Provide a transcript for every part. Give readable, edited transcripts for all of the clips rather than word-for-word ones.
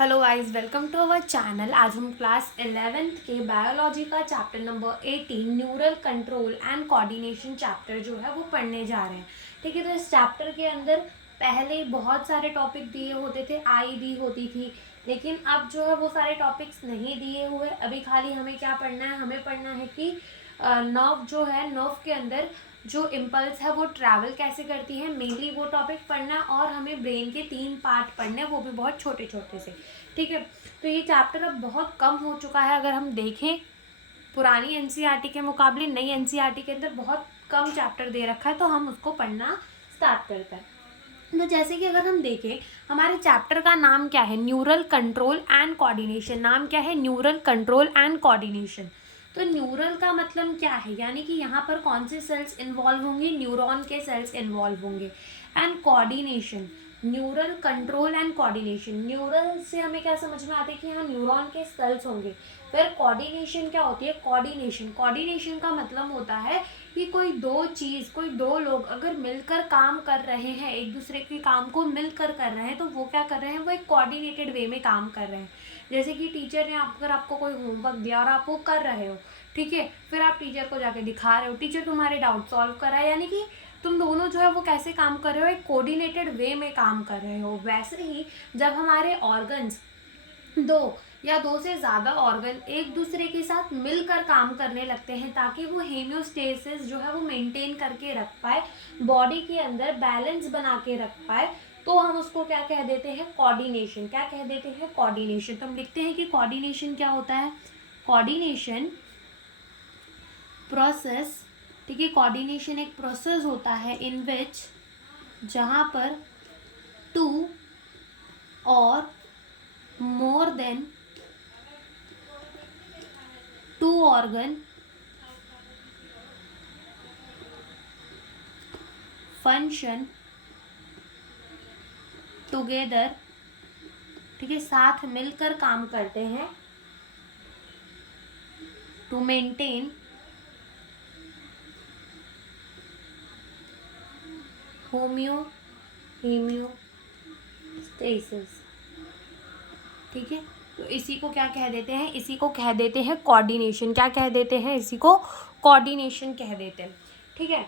Hello guys, welcome to our channel. आज हम class 11th के बायोलॉजी का chapter number 18 neural control and coordination chapter जो है वो पढ़ने जा रहे हैं। ठीक है, तो इस चैप्टर के अंदर पहले बहुत सारे टॉपिक दिए होते थे, आई दी होती थी, लेकिन अब जो है वो सारे टॉपिक्स नहीं दिए हुए। अभी खाली हमें क्या पढ़ना है, हमें पढ़ना है कि नर्व जो है, नर्व के अंदर जो इम्पल्स है वो ट्रैवल कैसे करती है, मेनली वो टॉपिक पढ़ना है। और हमें ब्रेन के 3 पार्ट पढ़ने हैं, वो भी बहुत छोटे छोटे से। ठीक है, तो ये चैप्टर अब बहुत कम हो चुका है। अगर हम देखें पुरानी एनसीईआरटी के मुकाबले नई एनसीईआरटी के अंदर बहुत कम चैप्टर दे रखा है, तो हम उसको पढ़ना स्टार्ट करते हैं। तो जैसे कि अगर हम देखें, हमारे चैप्टर का नाम क्या है, न्यूरल कंट्रोल एंड कोऑर्डिनेशन। नाम क्या है, न्यूरल कंट्रोल एंड कोऑर्डिनेशन। तो न्यूरल का मतलब क्या है, यानी कि यहाँ पर कौन से सेल्स इन्वॉल्व होंगे, न्यूरॉन के सेल्स इन्वॉल्व होंगे। And coordination, neural control and coordination. Neural से हमें क्या समझ में आता है कि यहाँ न्यूरॉन के सेल्स होंगे। फिर कोऑर्डिनेशन क्या होती है, कोऑर्डिनेशन का मतलब होता है कि कोई दो लोग अगर मिलकर काम कर रहे हैं, एक दूसरे के काम को मिलकर कर रहे हैं, तो वो क्या कर रहे हैं, वो एक कोऑर्डिनेटेड वे में काम कर रहे हैं। जैसे कि टीचर ने अगर आपको कोई होमवर्क दिया और आप वो कर रहे हो, ठीक है, फिर आप टीचर को जाके दिखा रहे हो, टीचर तुम्हारे डाउट सॉल्व कर रहा है, यानी कि तुम दोनों जो है वो कैसे काम कर रहे हो, एक कोऑर्डिनेटेड वे में काम कर रहे हो। वैसे ही जब हमारे ऑर्गन्स दो या दो से ज़्यादा ऑर्गन एक दूसरे के साथ मिलकर काम करने लगते हैं ताकि वो हेमियोस्टेसिस जो है वो मेंटेन करके रख पाए, बॉडी के अंदर बैलेंस बना के रख पाए, तो हम उसको क्या कह देते हैं, कोऑर्डिनेशन। क्या कह देते हैं, कोऑर्डिनेशन। तो हम लिखते हैं कि कोऑर्डिनेशन क्या होता है, कोऑर्डिनेशन प्रोसेस। ठीक है, कोऑर्डिनेशन एक प्रोसेस होता है इन विच, जहाँ पर टू और more than two organ function together. ठीक है, साथ मिलकर काम करते हैं टू मेंटेन हेमियोस्टेसिस। ठीक है, तो इसी को क्या कह देते हैं, इसी को कह देते हैं कोऑर्डिनेशन। क्या कह देते हैं, इसी को कोऑर्डिनेशन कह देते हैं। ठीक है,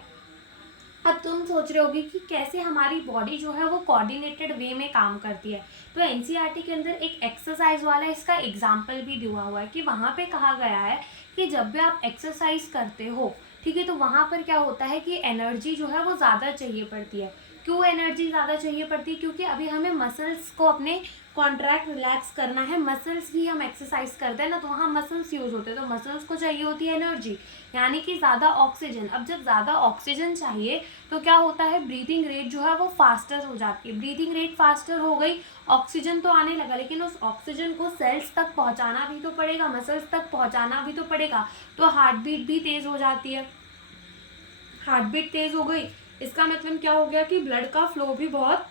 अब तुम सोच रहे होगे कि कैसे हमारी बॉडी जो है वो कोऑर्डिनेटेड वे में काम करती है। तो एनसीईआरटी के अंदर एक एक्सरसाइज वाला इसका एग्जाम्पल भी दिया हुआ है कि वहाँ पे कहा गया है कि जब भी आप एक्सरसाइज करते हो, ठीक है, तो वहाँ पर क्या होता है कि एनर्जी जो है वो ज़्यादा चाहिए पड़ती है। क्यों एनर्जी ज़्यादा चाहिए पड़ती है, क्योंकि अभी हमें मसल्स को अपने कॉन्ट्रैक्ट रिलैक्स करना है। मसल्स भी हम एक्सरसाइज करते हैं ना, तो वहाँ मसल्स यूज होते हैं, तो मसल्स को चाहिए होती है एनर्जी, यानी कि ज़्यादा ऑक्सीजन। अब जब ज़्यादा ऑक्सीजन चाहिए तो क्या होता है, ब्रीदिंग रेट जो है वो फास्टर हो जाती है। ब्रीदिंग रेट फास्टर हो गई, ऑक्सीजन तो आने लगा, लेकिन उस ऑक्सीजन को सेल्स तक पहुंचाना भी तो पड़ेगा, मसल्स तक पहुंचाना भी तो पड़ेगा, तो हार्ट बीट भी तेज हो जाती है। हार्ट बीट तेज हो गई, इसका मतलब क्या हो गया कि ब्लड का फ्लो भी बहुत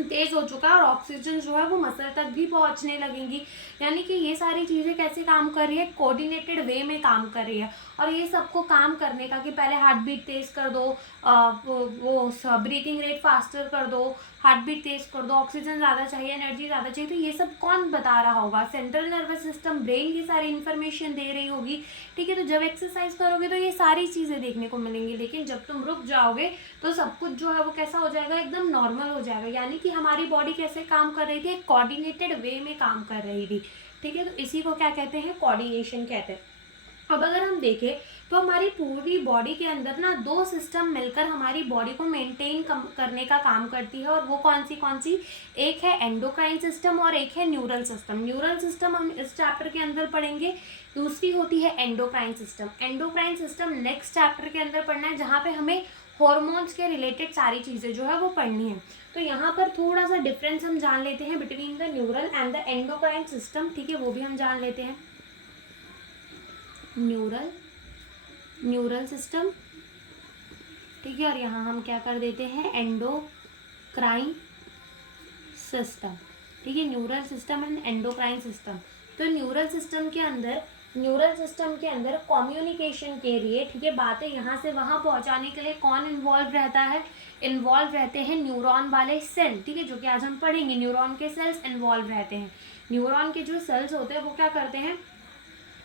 तेज हो चुका है और ऑक्सीजन जो है वो मसल तक भी पहुंचने लगेंगी। यानी कि ये सारी चीज़ें कैसे काम कर रही है, कोऑर्डिनेटेड वे में काम कर रही है। और ये सबको काम करने का कि पहले हार्ट बीट तेज कर दो, वो ब्रीथिंग रेट फास्टर कर दो, हार्ट बीट तेज कर दो, ऑक्सीजन ज़्यादा चाहिए, एनर्जी ज़्यादा चाहिए, तो ये सब कौन बता रहा होगा, सेंट्रल नर्वस सिस्टम, ब्रेन की सारी इन्फॉर्मेशन दे रही होगी। ठीक है, तो जब एक्सरसाइज करोगे तो ये सारी चीज़ें देखने को मिलेंगी, लेकिन जब तुम रुक जाओगे तो सब कुछ जो है वो कैसा हो जाएगा, एकदम नॉर्मल हो जाएगा। यानी कि हमारी बॉडी कैसे काम कर रही थी, एक कोऑर्डिनेटेड वे में काम कर रही थी। ठीक है, तो इसी को क्या कहते हैं, कोऑर्डिनेशन कहते हैं। अब अगर हम देखें तो हमारी पूरी बॉडी के अंदर ना दो सिस्टम मिलकर हमारी बॉडी को मेंटेन करने का काम करती है, और वो कौन सी, एक है एंडोक्राइन सिस्टम और एक है न्यूरल सिस्टम। न्यूरल सिस्टम हम इस चैप्टर के अंदर पढ़ेंगे, दूसरी होती है endocrine system. Endocrine system next chapter के अंदर पढ़ना है, जहाँ पे हमें हॉर्मोन्स के रिलेटेड सारी चीज़ें जो है वो पढ़नी है। तो यहाँ पर थोड़ा सा डिफरेंस हम जान लेते हैं between the neural and the endocrine system. ठीक है, वो भी हम जान लेते हैं। न्यूरल सिस्टम, ठीक है, और यहाँ हम क्या कर देते हैं, एंडोक्राइन सिस्टम। ठीक है, neural system and endocrine system. तो न्यूरल सिस्टम के अंदर न्यूरल सिस्टम के अंदर कम्युनिकेशन के लिए, ठीक है, बातें यहाँ से वहाँ पहुँचाने के लिए कौन इन्वॉल्व रहता है? इन्वॉल्व रहते हैं न्यूरॉन वाले सेल, ठीक है, जो कि आज हम पढ़ेंगे। न्यूरॉन के सेल्स इन्वॉल्व रहते हैं। न्यूरॉन के जो सेल्स होते हैं वो क्या करते हैं?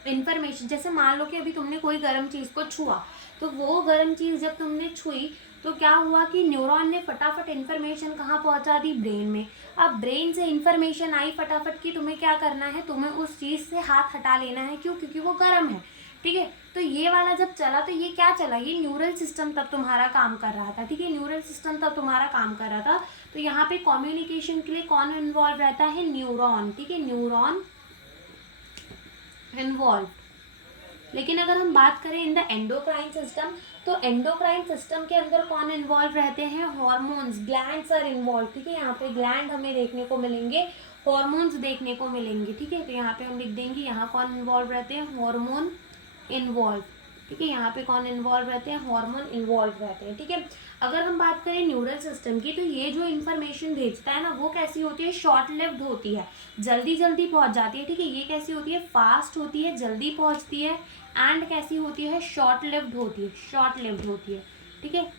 इन्फॉर्मेशन, जैसे मान लो कि अभी तुमने कोई गर्म चीज़ को छुआ, तो वो गर्म चीज़ जब तुमने छुई तो क्या हुआ कि न्यूरॉन ने फटाफट इन्फॉर्मेशन कहाँ पहुँचा दी? ब्रेन में। अब ब्रेन से इन्फॉर्मेशन आई फटाफट की, तुम्हें क्या करना है? तुम्हें उस चीज़ से हाथ हटा लेना है। क्यों? क्योंकि वो गर्म है, ठीक है। तो ये वाला जब चला तो ये क्या चला? ये न्यूरल सिस्टम तब तुम्हारा काम कर रहा था, ठीक है, न्यूरल सिस्टम तब तुम्हारा काम कर रहा था। तो यहाँ पे कम्युनिकेशन के लिए कौन इन्वॉल्व रहता है? न्यूरॉन, ठीक है, न्यूरॉन इन्वॉल्व। लेकिन अगर हम बात करें इन द एंडोक्राइन सिस्टम, तो एंडोक्राइन सिस्टम के अंदर कौन इन्वॉल्व रहते हैं? हार्मोन्स, ग्लैंड्स आर इन्वॉल्व, ठीक है। यहाँ पे ग्लैंड हमें देखने को मिलेंगे, हार्मोन्स देखने को मिलेंगे, ठीक है। तो यहाँ पे हम लिख देंगे यहाँ कौन इन्वॉल्व रहते हैं? हार्मोन इन्वॉल्व, ठीक है। यहाँ पे कौन इन्वॉल्व रहते हैं? हार्मोन इन्वॉल्व रहते हैं, ठीक है। अगर हम बात करें न्यूरल सिस्टम की, तो ये जो इन्फॉर्मेशन भेजता है ना, वो कैसी होती है? शॉर्ट लिव्ड होती है, जल्दी जल्दी पहुंच जाती है, ठीक है। ये कैसी होती है? फास्ट होती है, जल्दी पहुंचती है। एंड कैसी होती है? शॉर्ट लिव्ड होती है, शॉर्ट लिव्ड होती है, ठीक है,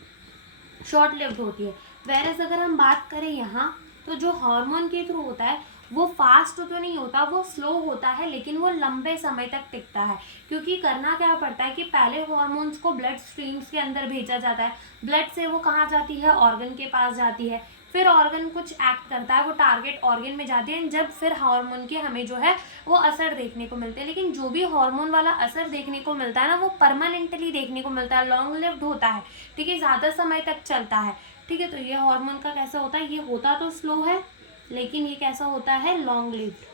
शॉर्ट लिव्ड होती है। वेरएज अगर हम बात करें यहाँ, तो जो हार्मोन के थ्रू होता है वो फास्ट तो नहीं होता, वो स्लो होता है, लेकिन वो लंबे समय तक टिकता है। क्योंकि करना क्या पड़ता है कि पहले हार्मोन्स को ब्लड स्ट्रीम्स के अंदर भेजा जाता है, ब्लड से वो कहाँ जाती है? ऑर्गन के पास जाती है, फिर ऑर्गन कुछ एक्ट करता है, वो टारगेट ऑर्गन में जाती है, जब फिर हार्मोन के हमें जो है वो असर देखने को मिलते हैं। लेकिन जो भी हार्मोन वाला असर देखने को मिलता है ना, वो परमानेंटली देखने को मिलता है, लॉन्ग लिव्ड होता है, ठीक है, ज़्यादा समय तक चलता है, ठीक है। तो ये हार्मोन का कैसा होता है? ये होता तो स्लो है, लेकिन ये कैसा होता है? लॉन्ग लिव्ड,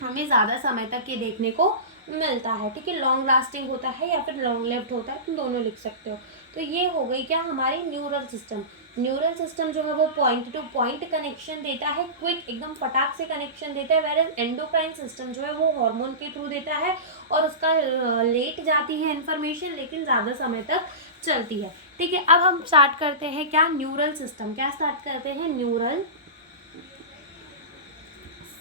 हमें ज़्यादा समय तक ये देखने को मिलता है, ठीक है। लॉन्ग लास्टिंग होता है या फिर लॉन्ग लिव्ड होता है, तुम दोनों लिख सकते हो। तो ये हो गई क्या? हमारी न्यूरल सिस्टम। न्यूरल सिस्टम जो है वो पॉइंट टू पॉइंट कनेक्शन देता है, क्विक, एकदम फटाक से कनेक्शन देता है। वेयर एंडोक्राइन सिस्टम जो है वो हार्मोन के थ्रू देता है, और उसका लेट जाती है इन्फॉर्मेशन, लेकिन ज़्यादा समय तक चलती है, ठीक है। अब हम स्टार्ट करते हैं क्या? Neural system. क्या स्टार्ट करते हैं? Neural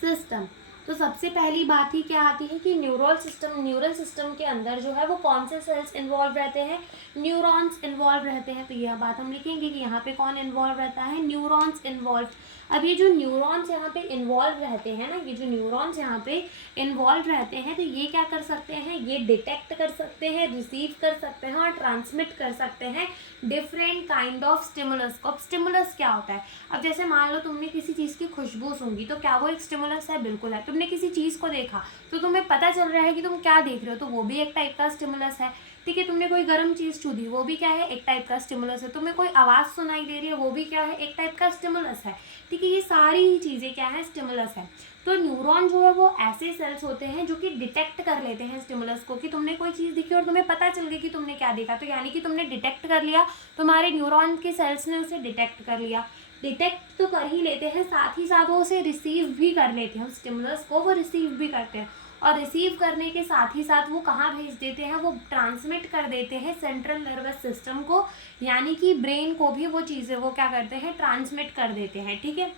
system. तो सबसे पहली बात ही क्या आती है कि न्यूरल सिस्टम के अंदर जो है वो कौन से सेल्स इन्वॉल्व रहते हैं? न्यूरॉन्स इन्वॉल्व रहते हैं। तो यह बात हम लिखेंगे कि यहाँ पे कौन इन्वॉल्व रहता है? Neurons involve. अब ये जो न्यूरॉन्स यहाँ पे इन्वॉल्व रहते हैं ना, ये जो न्यूरॉन्स यहाँ पे इन्वॉल्व रहते हैं, तो ये क्या कर सकते हैं? ये डिटेक्ट कर सकते हैं, रिसीव कर सकते हैं और ट्रांसमिट कर सकते हैं डिफरेंट काइंड ऑफ स्टिमुलस को। अब स्टिमुलस क्या होता है? अब जैसे मान लो तुमने किसी चीज़ की खुशबू सूंघी, तो क्या वो एक स्टिमुलस है? बिल्कुल है। तुमने किसी चीज़ को देखा तो तुम्हें पता चल रहा है कि तुम क्या देख रहे हो, तो वो भी एक टाइप का स्टिमुलस है, ठीक है। तुमने कोई गर्म चीज़ छू दी, वो भी क्या है? एक टाइप का स्टिमुलस है। तुम्हें कोई आवाज़ सुनाई दे रही है, वो भी क्या है? एक टाइप का स्टिमुलस है, ठीक है। ये सारी ही चीज़ें क्या है? स्टिमुलस है। तो न्यूरॉन जो है वो ऐसे सेल्स होते हैं जो कि डिटेक्ट कर लेते हैं स्टिमुलस को, कि तुमने कोई चीज़ दिखी और तुम्हें पता चल गई कि तुमने क्या देखा, तो यानी कि तुमने डिटेक्ट कर लिया, तुम्हारे न्यूरॉन के सेल्स ने उसे डिटेक्ट कर लिया। डिटेक्ट तो कर ही लेते हैं, साथ ही साथ वो उसे रिसीव भी कर लेते हैं, उस स्टिमुलस को वो रिसीव भी करते हैं, और रिसीव करने के साथ ही साथ वो कहाँ भेज देते हैं? वो ट्रांसमिट कर देते हैं सेंट्रल नर्वस सिस्टम को, यानी कि ब्रेन को भी वो चीज़ें वो क्या करते हैं? ट्रांसमिट कर देते हैं, ठीक है।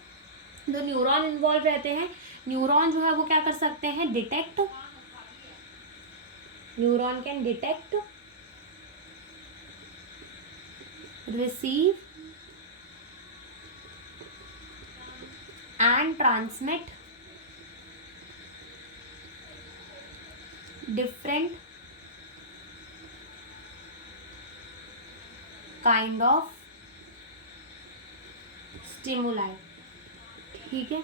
तो न्यूरॉन इन्वॉल्व रहते हैं। न्यूरॉन जो है वो क्या कर सकते हैं? Detect, neuron can detect, receive and transmit different kind of stimuli, ठीक है।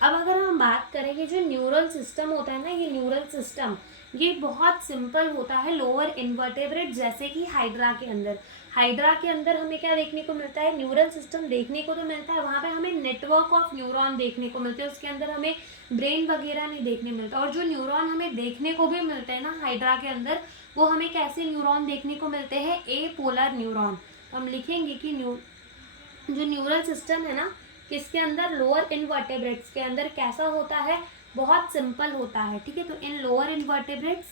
अब अगर हम बात करें कि जो न्यूरल सिस्टम होता है ना, ये न्यूरल सिस्टम ये बहुत सिंपल होता है लोअर इन्वर्टेब्रेट, जैसे कि हाइड्रा के अंदर। हाइड्रा के अंदर हमें क्या देखने को मिलता है? न्यूरल सिस्टम देखने को तो मिलता है, वहाँ पे हमें नेटवर्क ऑफ न्यूरॉन देखने को मिलते हैं, उसके अंदर हमें ब्रेन वगैरह नहीं देखने मिलता। और जो न्यूरॉन हमें देखने को भी मिलते हैं ना हाइड्रा के अंदर, वो हमें कैसे न्यूरॉन देखने को मिलते हैं? ए पोलर न्यूरॉन। हम लिखेंगे कि जो न्यूरल सिस्टम है ना, किसके अंदर? लोअर इनवर्टेब्रेट्स के अंदर कैसा होता है? बहुत सिंपल होता है, ठीक है। तो इन lower invertebrates,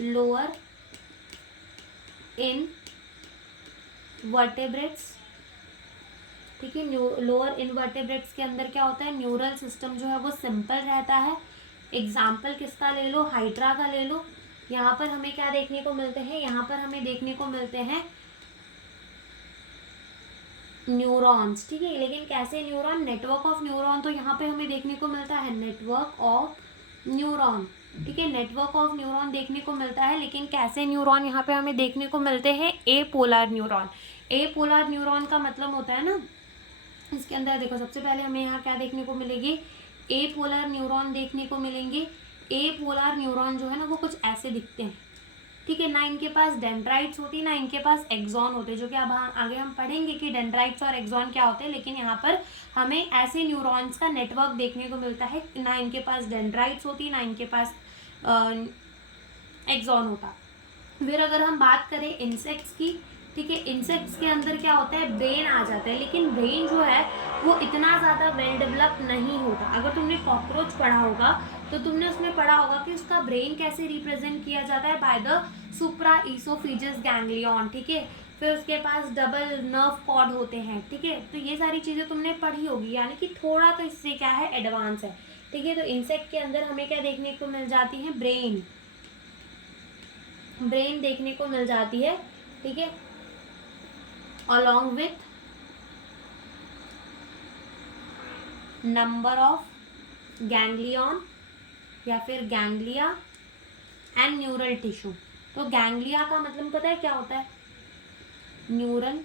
lower in vertebrates, ठीक है। लोअर इनवर्टेब्रेट्स के अंदर क्या होता है, न्यूरल सिस्टम जो है वो सिंपल रहता है। एग्जाम्पल किसका ले लो, हाइड्रा का ले लो। यहाँ पर हमें क्या देखने को मिलते हैं, यहाँ पर हमें देखने को मिलते हैं न्यूरॉन्स, ठीक है। लेकिन कैसे न्यूरॉन, नेटवर्क ऑफ न्यूरॉन तो यहाँ पे हमें देखने को मिलता है, नेटवर्क ऑफ न्यूरॉन, ठीक है। नेटवर्क ऑफ न्यूरॉन देखने को मिलता है, लेकिन कैसे न्यूरॉन यहाँ पे हमें देखने को मिलते हैं, ए पोलर न्यूरॉन। ए पोलर न्यूरॉन का मतलब होता है ना, इसके अंदर देखो सबसे पहले हमें यहाँ क्या देखने को मिलेगी, ए पोलर न्यूरॉन देखने को मिलेंगे। ए पोलर न्यूरॉन जो है ना वो कुछ ऐसे दिखते हैं, ठीक है। ना इनके पास डेंड्राइट्स होती है, ना इनके पास एक्सॉन होते हैं, जो कि अब आगे हम पढ़ेंगे कि डेंड्राइट्स और एक्सॉन क्या होते हैं। लेकिन यहाँ पर हमें ऐसे न्यूरॉन्स का नेटवर्क देखने को मिलता है, ना इनके पास डेंड्राइट्स होती, ना इनके पास एक्सॉन होता। फिर अगर हम बात करें इंसेक्ट्स की, ठीक है, इंसेक्ट्स के अंदर क्या होता है, ब्रेन आ जाता है, लेकिन ब्रेन जो है वो इतना ज़्यादा वेल डेवलप नहीं होता। अगर तुमने कॉकरोच पढ़ा होगा तो तुमने उसमें पढ़ा होगा कि उसका ब्रेन कैसे रिप्रेजेंट किया जाता है, बाय द सुप्रा ईसोफेजस गैंग्लियन, ठीक है। फिर उसके पास डबल नर्व कॉर्ड होते हैं, ठीक है। तो ये सारी चीज़ें तुमने पढ़ी होगी, यानी कि थोड़ा तो इससे क्या है, एडवांस है, ठीक है। तो इंसेक्ट के अंदर हमें क्या देखने को मिल जाती है, ब्रेन, ब्रेन देखने को मिल जाती है, ठीक है। along with number of ganglion या फिर गैंग्लिया एंड न्यूरल टिश्यू। तो गैंग्लिया का मतलब पता है क्या होता है, न्यूरल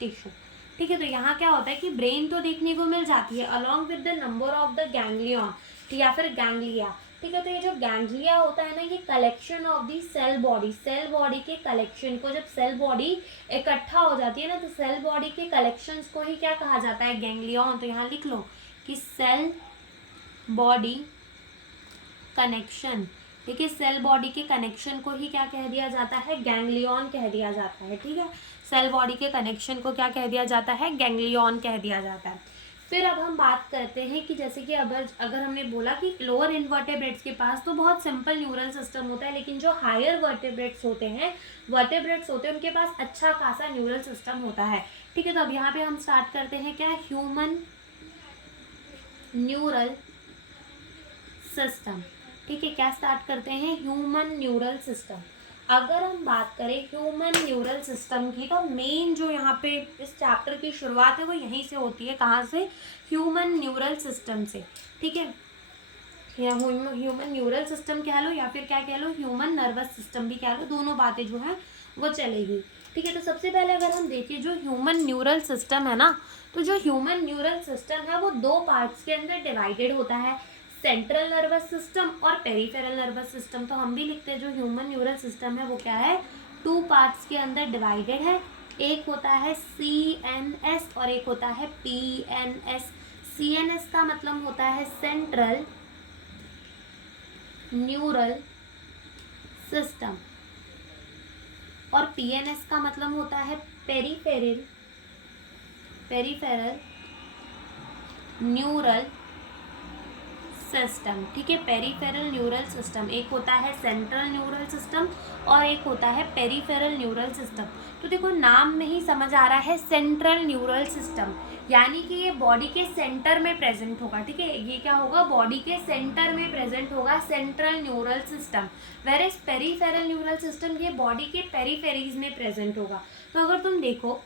टिश्यू, ठीक है। तो यहाँ क्या होता है कि ब्रेन तो देखने को मिल जाती है along with the number of the ganglion या फिर गैंग्लिया, ठीक है। तो ये जो गैंग्लिया होता है ना, ये collection of the cell body, cell body के कलेक्शन को, जब सेल बॉडी इकट्ठा हो जाती है ना, तो सेल बॉडी के कलेक्शंस को ही क्या कहा जाता है, गैंग्लियन। तो यहाँ लिख लो कि सेल बॉडी कनेक्शन, ठीक है, सेल बॉडी के कनेक्शन को ही क्या कह दिया जाता है, गैंग्लियन कह दिया जाता है, ठीक है। सेल बॉडी के कनेक्शन को क्या कह दिया जाता है, गैंग्लियन कह दिया जाता है। फिर अब हम बात करते हैं कि जैसे कि अगर हमने बोला कि लोअर इनवर्टेब्रेट्स के पास तो बहुत सिंपल न्यूरल सिस्टम होता है, लेकिन जो हायर वर्टेब्रेट्स होते हैं, उनके पास अच्छा खासा न्यूरल सिस्टम होता है, ठीक है। तो अब यहाँ पे हम स्टार्ट करते हैं क्या, ह्यूमन न्यूरल सिस्टम, ठीक है। क्या स्टार्ट करते हैं, ह्यूमन न्यूरल सिस्टम। अगर हम बात करें ह्यूमन न्यूरल सिस्टम की, तो मेन जो यहाँ पे इस चैप्टर की शुरुआत है वो यहीं से होती है, कहाँ से, ह्यूमन न्यूरल सिस्टम से, ठीक है। या ह्यूमन न्यूरल सिस्टम कह लो या फिर क्या कह लो, ह्यूमन नर्वस सिस्टम भी कह लो, दोनों बातें जो हैं वो चलेगी, ठीक है। तो सबसे पहले अगर हम देखें जो ह्यूमन न्यूरल सिस्टम है ना, तो जो ह्यूमन न्यूरल सिस्टम है वो दो पार्ट्स के अंदर डिवाइडेड होता है, सेंट्रल नर्वस सिस्टम और पेरिफेरल नर्वस सिस्टम। तो हम भी लिखते हैं जो ह्यूमन न्यूरल सिस्टम है वो क्या है, टू पार्ट्स के अंदर डिवाइडेड है। एक होता है CNS और एक होता है PNS। CNS का मतलब होता है सेंट्रल न्यूरल सिस्टम और PNS का मतलब होता है पेरिफेरल न्यूरल सिस्टम, ठीक है। पेरिफेरल न्यूरल सिस्टम, एक होता है सेंट्रल न्यूरल सिस्टम और एक होता है पेरिफेरल न्यूरल सिस्टम। तो देखो नाम में ही समझ आ रहा है सेंट्रल न्यूरल सिस्टम, यानी कि ये बॉडी के सेंटर में प्रेजेंट होगा, ठीक है। ये क्या होगा, बॉडी के सेंटर में प्रेजेंट होगा central neural system. Whereas peripheral neural system ये बॉडी के पेरिफेरीज में प्रेजेंट होगा। तो अगर तुम देखो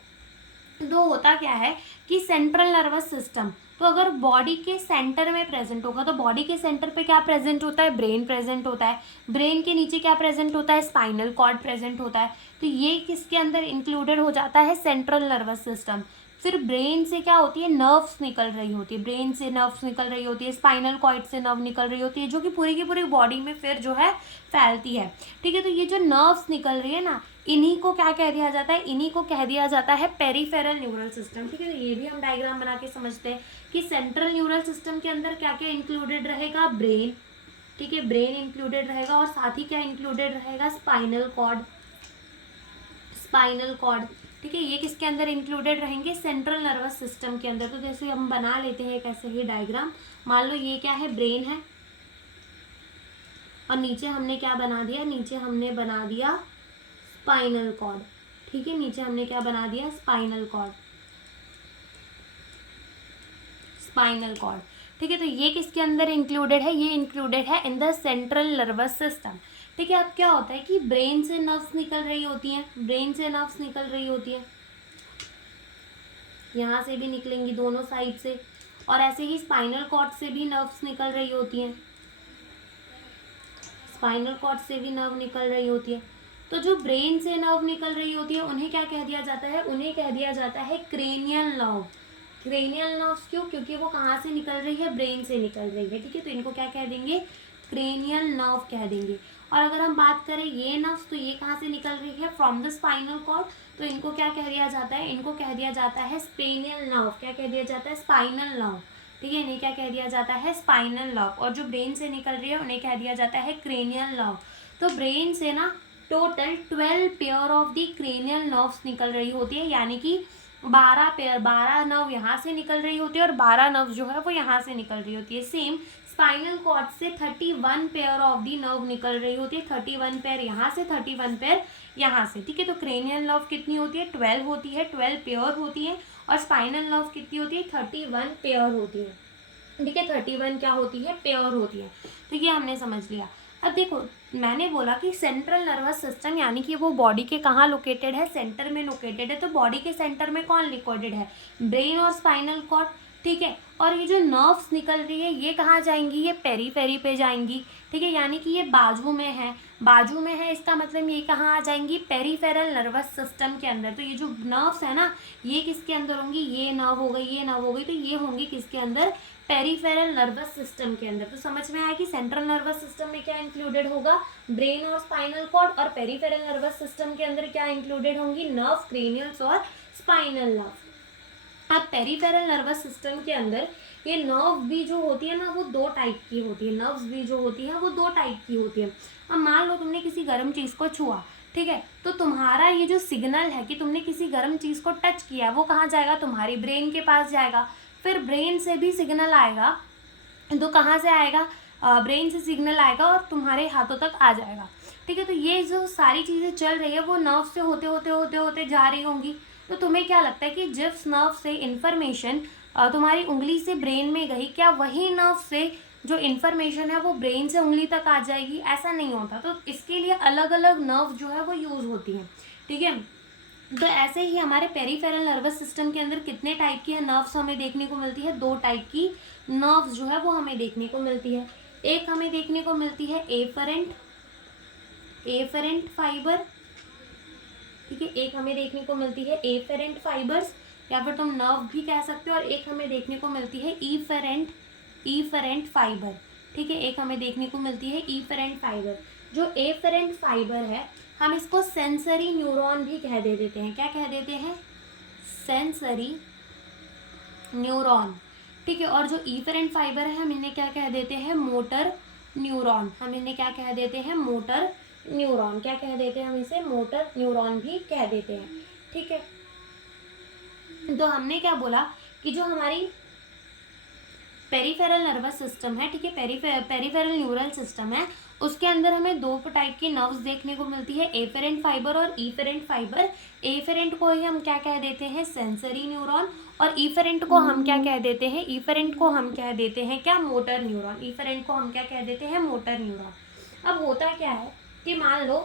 तो होता क्या है कि सेंट्रल नर्वस सिस्टम तो अगर बॉडी के सेंटर में प्रेजेंट होगा, तो बॉडी के सेंटर पे क्या प्रेजेंट होता है, ब्रेन प्रेजेंट होता है। ब्रेन के नीचे क्या प्रेजेंट होता है, स्पाइनल कॉर्ड प्रेजेंट होता है। तो ये किसके अंदर इंक्लूडेड हो जाता है, सेंट्रल नर्वस सिस्टम। फिर ब्रेन से क्या होती है, नर्व्स निकल रही होती है, ब्रेन से नर्व्स निकल रही होती है, स्पाइनल कॉर्ड से नर्व निकल रही होती है, जो कि पूरी की पूरी बॉडी में फिर जो है फैलती है, ठीक है। तो ये जो नर्व्स निकल रही है ना, इन्हीं को क्या कह दिया जाता है, इन्हीं को कह दिया जाता है पेरिफेरल न्यूरल सिस्टम, ठीक है। तो ये भी हम डायग्राम बना के समझते हैं कि सेंट्रल न्यूरल सिस्टम के अंदर क्या क्या इंक्लूडेड रहेगा, ब्रेन, ठीक है, ब्रेन इंक्लूडेड रहेगा और साथ ही क्या इंक्लूडेड रहेगा, स्पाइनल कॉर्ड, ठीक है। ये किसके अंदर इंक्लूडेड रहेंगे, सेंट्रल नर्वस सिस्टम के अंदर। तो जैसे हम बना लेते हैं एक ऐसे ही डायग्राम, मान लो ये क्या है, ब्रेन है और नीचे हमने क्या बना दिया, नीचे हमने बना दिया स्पाइनल कॉर्ड, ठीक है। नीचे हमने क्या बना दिया, स्पाइनल कॉर्ड। Spinal cord. ठीक है, तो ये किसके अंदर इंक्लूडेड है, ये इंक्लूडेड है in the central nervous system. ठीक है, अब क्या होता है कि ब्रेन से नर्व्स निकल रही होती हैं, ब्रेन से नर्व्स निकल रही होती हैं, यहाँ से भी निकलेंगी दोनों साइड से, और ऐसे ही स्पाइनल कॉर्ड से भी नर्व्स निकल रही होती हैं, स्पाइनल कॉर्ड से भी नर्व निकल रही होती है। तो जो ब्रेन से नर्व निकल रही होती है उन्हें क्या कह दिया जाता है, उन्हें कह दिया जाता है क्रेनियल नर्व। क्रेनियल नर्व्स क्यों, क्योंकि वो कहाँ से निकल रही है, ब्रेन से निकल रही है। ठीक है, तो इनको क्या कह देंगे, क्रेनियल नर्व कह देंगे। और अगर हम बात करें ये नर्व्स, तो ये कहाँ से निकल रही है, फ्रॉम द स्पाइनल कॉर्ड, तो इनको क्या कह दिया जाता है, इनको कह दिया जाता है स्पेनियल नर्व। क्या कह दिया जाता है, स्पाइनल नर्व। ठीक है, इन्हें क्या कह दिया जाता है, स्पाइनल नर्व। और जो ब्रेन से निकल रही है उन्हें कह दिया जाता है क्रेनियल नर्व। तो ब्रेन से ना total 12 pair of the cranial nerves निकल रही होती है, यानी कि 12 पेयर, 12 नर्व यहाँ से निकल रही होती है और 12 नर्व जो है वो यहाँ से निकल रही होती है। सेम स्पाइनल कॉर्ड से 31 पेयर ऑफ दी नर्व निकल रही होती है, 31 पेयर यहाँ से, 31 पेयर यहाँ से। ठीक है, तो क्रेनियल नर्व कितनी होती है, 12 होती है, 12 पेयर होती है, और स्पाइनल नर्व कितनी होती है, 31 पेयर होती है। ठीक है, 31 क्या होती है, पेयर होती है। तो ये हमने समझ लिया। अब देखो, मैंने बोला कि सेंट्रल नर्वस सिस्टम यानी कि वो बॉडी के कहाँ लोकेटेड है, सेंटर में लोकेटेड है। तो बॉडी के सेंटर में कौन लोकेटेड है, ब्रेन और स्पाइनल कॉर्ड। ठीक है, और ये जो नर्व्स निकल रही है ये कहाँ जाएंगी, ये पेरीफेरी पे जाएंगी। ठीक है, यानी कि ये बाजू में है, बाजू में है, इसका मतलब ये कहाँ आ जाएंगी, पेरीफेरल नर्वस सिस्टम के अंदर। तो ये जो नर्व्स है ना, ये किसके अंदर होंगी, ये नर्व हो गई, ये नर्व हो गई, तो ये होंगी किसके अंदर, पेरीफेरल नर्वस सिस्टम के अंदर। तो समझ में आया कि सेंट्रल नर्वस सिस्टम में क्या इंक्लूडेड होगा, ब्रेन और स्पाइनल कॉर्ड, और पेरीफेरल नर्वस सिस्टम के अंदर क्या इंक्लूडेड होंगी, नर्व, क्रेनियल्स और स्पाइनल नर्व। अब पेरीफेरल नर्वस सिस्टम के अंदर ये नर्व भी जो होती है ना, वो 2 टाइप की होती है, नर्व्स भी जो होती है वो 2 टाइप की होती है। अब मान लो तुमने किसी गर्म चीज़ को छुआ, ठीक है, तो तुम्हारा ये जो सिग्नल है कि तुमने किसी गर्म चीज़ को टच किया, वो कहाँ जाएगा, तुम्हारी ब्रेन के पास जाएगा। फिर ब्रेन से भी सिग्नल आएगा, तो कहाँ से आएगा, ब्रेन से सिग्नल आएगा और तुम्हारे हाथों तक आ जाएगा। ठीक है, तो ये जो सारी चीज़ें चल रही है वो नर्व से होते होते होते होते जा रही होंगी। तो तुम्हें क्या लगता है कि जिस नर्व से इन्फॉर्मेशन तुम्हारी उंगली से ब्रेन में गई, क्या वही नर्व से जो इन्फॉर्मेशन है वो ब्रेन से उंगली तक आ जाएगी, ऐसा नहीं होता। तो इसके लिए अलग अलग नर्व जो है वो यूज़ होती हैं। ठीक है, तो ऐसे ही हमारे पेरीफेरल नर्वस सिस्टम के अंदर कितने टाइप की है नर्व्स हमें देखने को मिलती है, 2 टाइप की नर्व्स जो है वो हमें देखने को मिलती है। एक हमें देखने को मिलती है एफेरेंट फाइबर। ठीक है, एक हमें देखने को मिलती है एफेरेंट फाइबर्स, या फिर तुम नर्व भी कह सकते हो, और एक हमें देखने को मिलती है ईफेरेंट फाइबर। ठीक है, एक हमें देखने को मिलती है ईफेरेंट फाइबर। जो एफेरेंट फाइबर है हम इसको सेंसरी न्यूरॉन भी कह देते हैं। क्या कह देते हैं, सेंसरी न्यूरॉन। ठीक है, और जो ईफेरेंट फाइबर है हम इन्हें क्या कह देते हैं, मोटर न्यूरॉन। हम इन्हें क्या कह देते हैं, मोटर न्यूरॉन। क्या कह देते हैं हम इसे, मोटर न्यूरॉन भी कह देते हैं। ठीक है, तो हमने क्या बोला कि जो हमारी पेरीफेरल नर्वस सिस्टम है, ठीक है, पेरीफेरल न्यूरल सिस्टम है, उसके अंदर हमें 2 टाइप की नर्व्स देखने को मिलती है, एफेरेंट फाइबर और ईफेरेंट फाइबर। एफेरेंट को ही हम क्या कह देते हैं, सेंसरी न्यूरॉन, और ईफेरेंट को हम क्या कह देते हैं, ईफेरेंट को हम कह देते हैं क्या, मोटर न्यूरॉन। ईफेरेंट को हम क्या कह देते हैं, मोटर न्यूरॉन। अब होता क्या है कि मान लो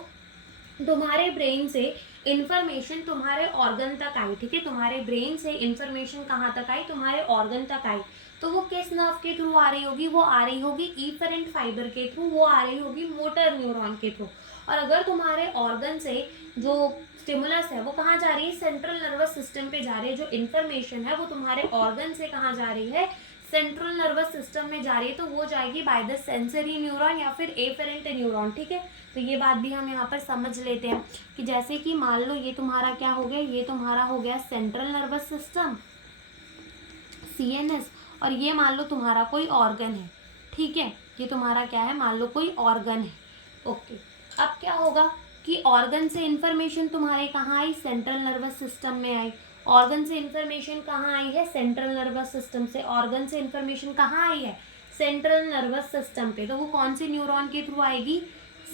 तुम्हारे ब्रेन से इंफॉर्मेशन तुम्हारे ऑर्गन तक आई। ठीक है, तुम्हारे ब्रेन से इंफॉर्मेशन कहाँ तक आई, तुम्हारे ऑर्गन तक आई। तो वो किस नर्व के थ्रू आ रही होगी, वो आ रही होगी ईफेरेंट फाइबर के थ्रू, वो आ रही होगी मोटर न्यूरॉन के थ्रू। और अगर तुम्हारे ऑर्गन से जो स्टिमुलस है वो कहाँ जा रही है, सेंट्रल नर्वस सिस्टम पे जा रही है, जो इन्फॉर्मेशन है वो तुम्हारे ऑर्गन से कहाँ जा रही है, सेंट्रल नर्वस सिस्टम में जा रही है, तो वो जाएगी बाय द सेंसरी न्यूरॉन या फिर एफेरेंट न्यूरॉन। ठीक है, तो ये बात भी हम यहाँ पर समझ लेते हैं कि जैसे कि मान लो ये तुम्हारा क्या हो गया, ये तुम्हारा हो गया सेंट्रल नर्वस सिस्टम, CNS, और ये मान लो तुम्हारा कोई ऑर्गन है। ठीक है, ये तुम्हारा क्या है, मान लो कोई ऑर्गन है। ओके, अब क्या होगा कि ऑर्गन से इंफॉर्मेशन तुम्हारे कहाँ आई, सेंट्रल नर्वस सिस्टम में आई। ऑर्गन से इंफॉर्मेशन कहाँ आई है, सेंट्रल नर्वस सिस्टम से। ऑर्गन से इंफॉर्मेशन कहाँ आई है, सेंट्रल नर्वस सिस्टम पे। तो वो कौन से न्यूरॉन के थ्रू आएगी,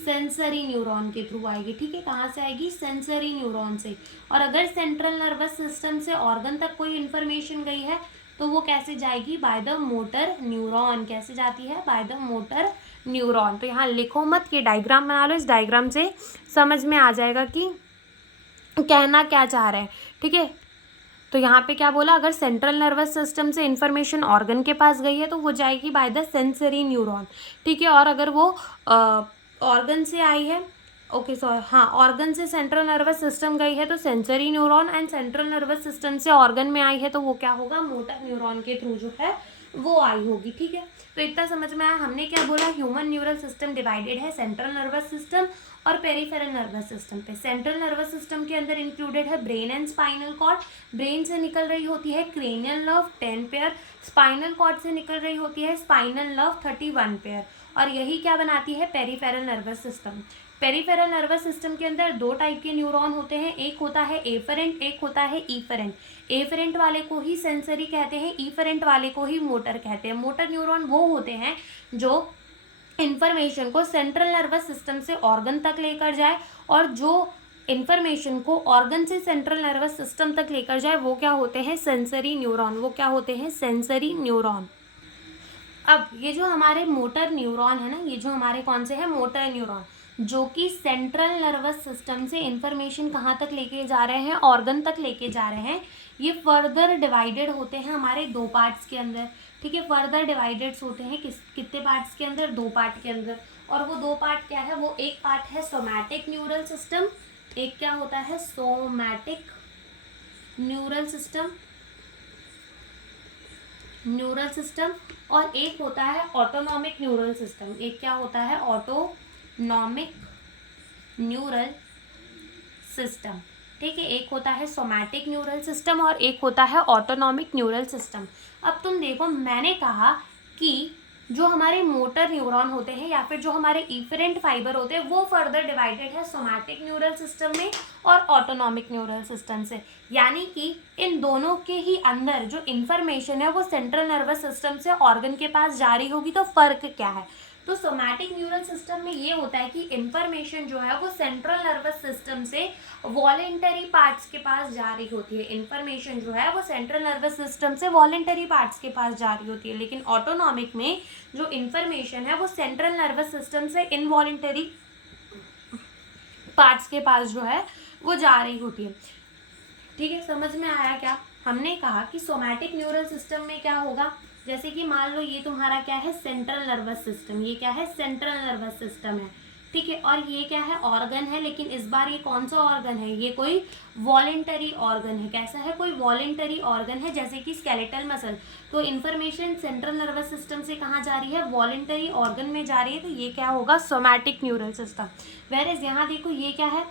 सेंसरी न्यूरॉन के थ्रू आएगी। ठीक है, कहाँ से आएगी, सेंसरी न्यूरॉन से। और अगर सेंट्रल नर्वस सिस्टम से ऑर्गन तक कोई इन्फॉर्मेशन गई है तो वो कैसे जाएगी, बाय द मोटर न्यूरॉन। कैसे जाती है, बाय द मोटर न्यूरॉन। तो यहाँ लिखो मत, ये डायग्राम बना लो, इस डायग्राम से समझ में आ जाएगा कि कहना क्या चाह रहे हैं। ठीक है, तो यहाँ पे क्या बोला, अगर सेंट्रल नर्वस सिस्टम से इंफॉर्मेशन ऑर्गन के पास गई है तो वो जाएगी बाय द सेंसरी न्यूरॉन। ठीक है, और अगर वो ऑर्गन से आई है, ओके सॉरी, हाँ, ऑर्गन से सेंट्रल नर्वस सिस्टम गई है तो sensory neuron, and central nervous system से ऑर्गन में आई है तो वो क्या होगा, मोटर न्यूरॉन के थ्रू जो है वो आई होगी। ठीक है, तो इतना समझ में आया। हमने क्या बोला, ह्यूमन न्यूरल सिस्टम डिवाइडेड है सेंट्रल नर्वस सिस्टम और पेरिफेरल नर्वस सिस्टम पे। सेंट्रल नर्वस सिस्टम के अंदर इंक्लूडेड है brain and spinal cord. Brain से निकल रही होती है cranial nerve 10 pair, spinal cord से निकल रही होती है स्पाइनल नर्व 31 पेयर, और यही क्या बनाती है, peripheral nervous system. Peripheral nervous system के अंदर दो टाइप के न्यूरॉन होते हैं, एक होता है एफरेंट, एक होता है ईफरेंट। एफरेंट वाले को ही सेंसरी कहते हैं, ईफरेंट वाले को ही मोटर कहते हैं। मोटर न्यूरॉन वो होते हैं जो इंफॉर्मेशन को सेंट्रल नर्वस सिस्टम से ऑर्गन तक लेकर जाए, और जो इंफॉर्मेशन को ऑर्गन से सेंट्रल नर्वस सिस्टम तक लेकर जाए वो क्या होते हैं, सेंसरी न्यूरॉन। वो क्या होते हैं, सेंसरी न्यूरॉन। अब ये जो हमारे मोटर न्यूरॉन है ना, ये जो हमारे कौन से हैं, मोटर न्यूरॉन, जो कि सेंट्रल नर्वस सिस्टम से इंफॉर्मेशन कहाँ तक लेके जा रहे हैं, ऑर्गन तक लेके जा रहे हैं। ये फर्दर डिवाइडेड होते हैं हमारे दो पार्ट्स के अंदर। ठीक है, फर्दर डिवाइडेड होते हैं कितने पार्ट्स के अंदर, दो पार्ट के अंदर। और वो दो पार्ट क्या है, वो एक पार्ट है सोमैटिक न्यूरल सिस्टम, एक क्या होता है, somatic neural system, neural system, और एक होता है ऑटोनॉमिक न्यूरल सिस्टम। एक क्या होता है, ऑटोनॉमिक न्यूरल सिस्टम। ठीक है, एक होता है सोमैटिक न्यूरल सिस्टम और एक होता है ऑटोनॉमिक न्यूरल सिस्टम। अब तुम देखो, मैंने कहा कि जो हमारे मोटर न्यूरॉन होते हैं या फिर जो हमारे इफरेंट फाइबर होते हैं वो फर्दर डिवाइडेड है सोमैटिक न्यूरल सिस्टम में और ऑटोनॉमिक न्यूरल सिस्टम से। यानी कि इन दोनों के ही अंदर जो इन्फॉर्मेशन है वो सेंट्रल नर्वस सिस्टम से ऑर्गन के पास जा रही होगी। तो फर्क क्या है, तो सोमैटिक न्यूरल सिस्टम में ये होता है कि इंफॉर्मेशन जो है वो सेंट्रल नर्वस सिस्टम से वॉलेंटरी पार्ट्स के पास जा रही होती है। इंफॉर्मेशन जो है वो सेंट्रल नर्वस सिस्टम से वॉलेंटरी पार्ट्स के पास जा रही होती है, लेकिन ऑटोनॉमिक में जो इंफॉर्मेशन है वो सेंट्रल नर्वस सिस्टम से इनवॉलेंटरी पार्ट्स के पास जो है वो जा रही होती है। ठीक है, समझ में आया क्या। हमने कहा कि सोमैटिक न्यूरल सिस्टम में क्या होगा, जैसे कि मान लो ये तुम्हारा क्या है, सेंट्रल नर्वस सिस्टम, ये क्या है, सेंट्रल नर्वस सिस्टम है। ठीक है, और ये क्या है, ऑर्गन है, लेकिन इस बार ये कौन सा ऑर्गन है, ये कोई वॉलेंटरी ऑर्गन है। कैसा है, कोई वॉलेंटरी ऑर्गन है, जैसे कि स्केलेटल मसल। तो इन्फॉर्मेशन सेंट्रल नर्वस सिस्टम से कहाँ जा रही है, वॉलेंटरी ऑर्गन में जा रही है, तो ये क्या होगा, सोमैटिक न्यूरल सिस्टम। वेयर यहाँ देखो ये क्या है,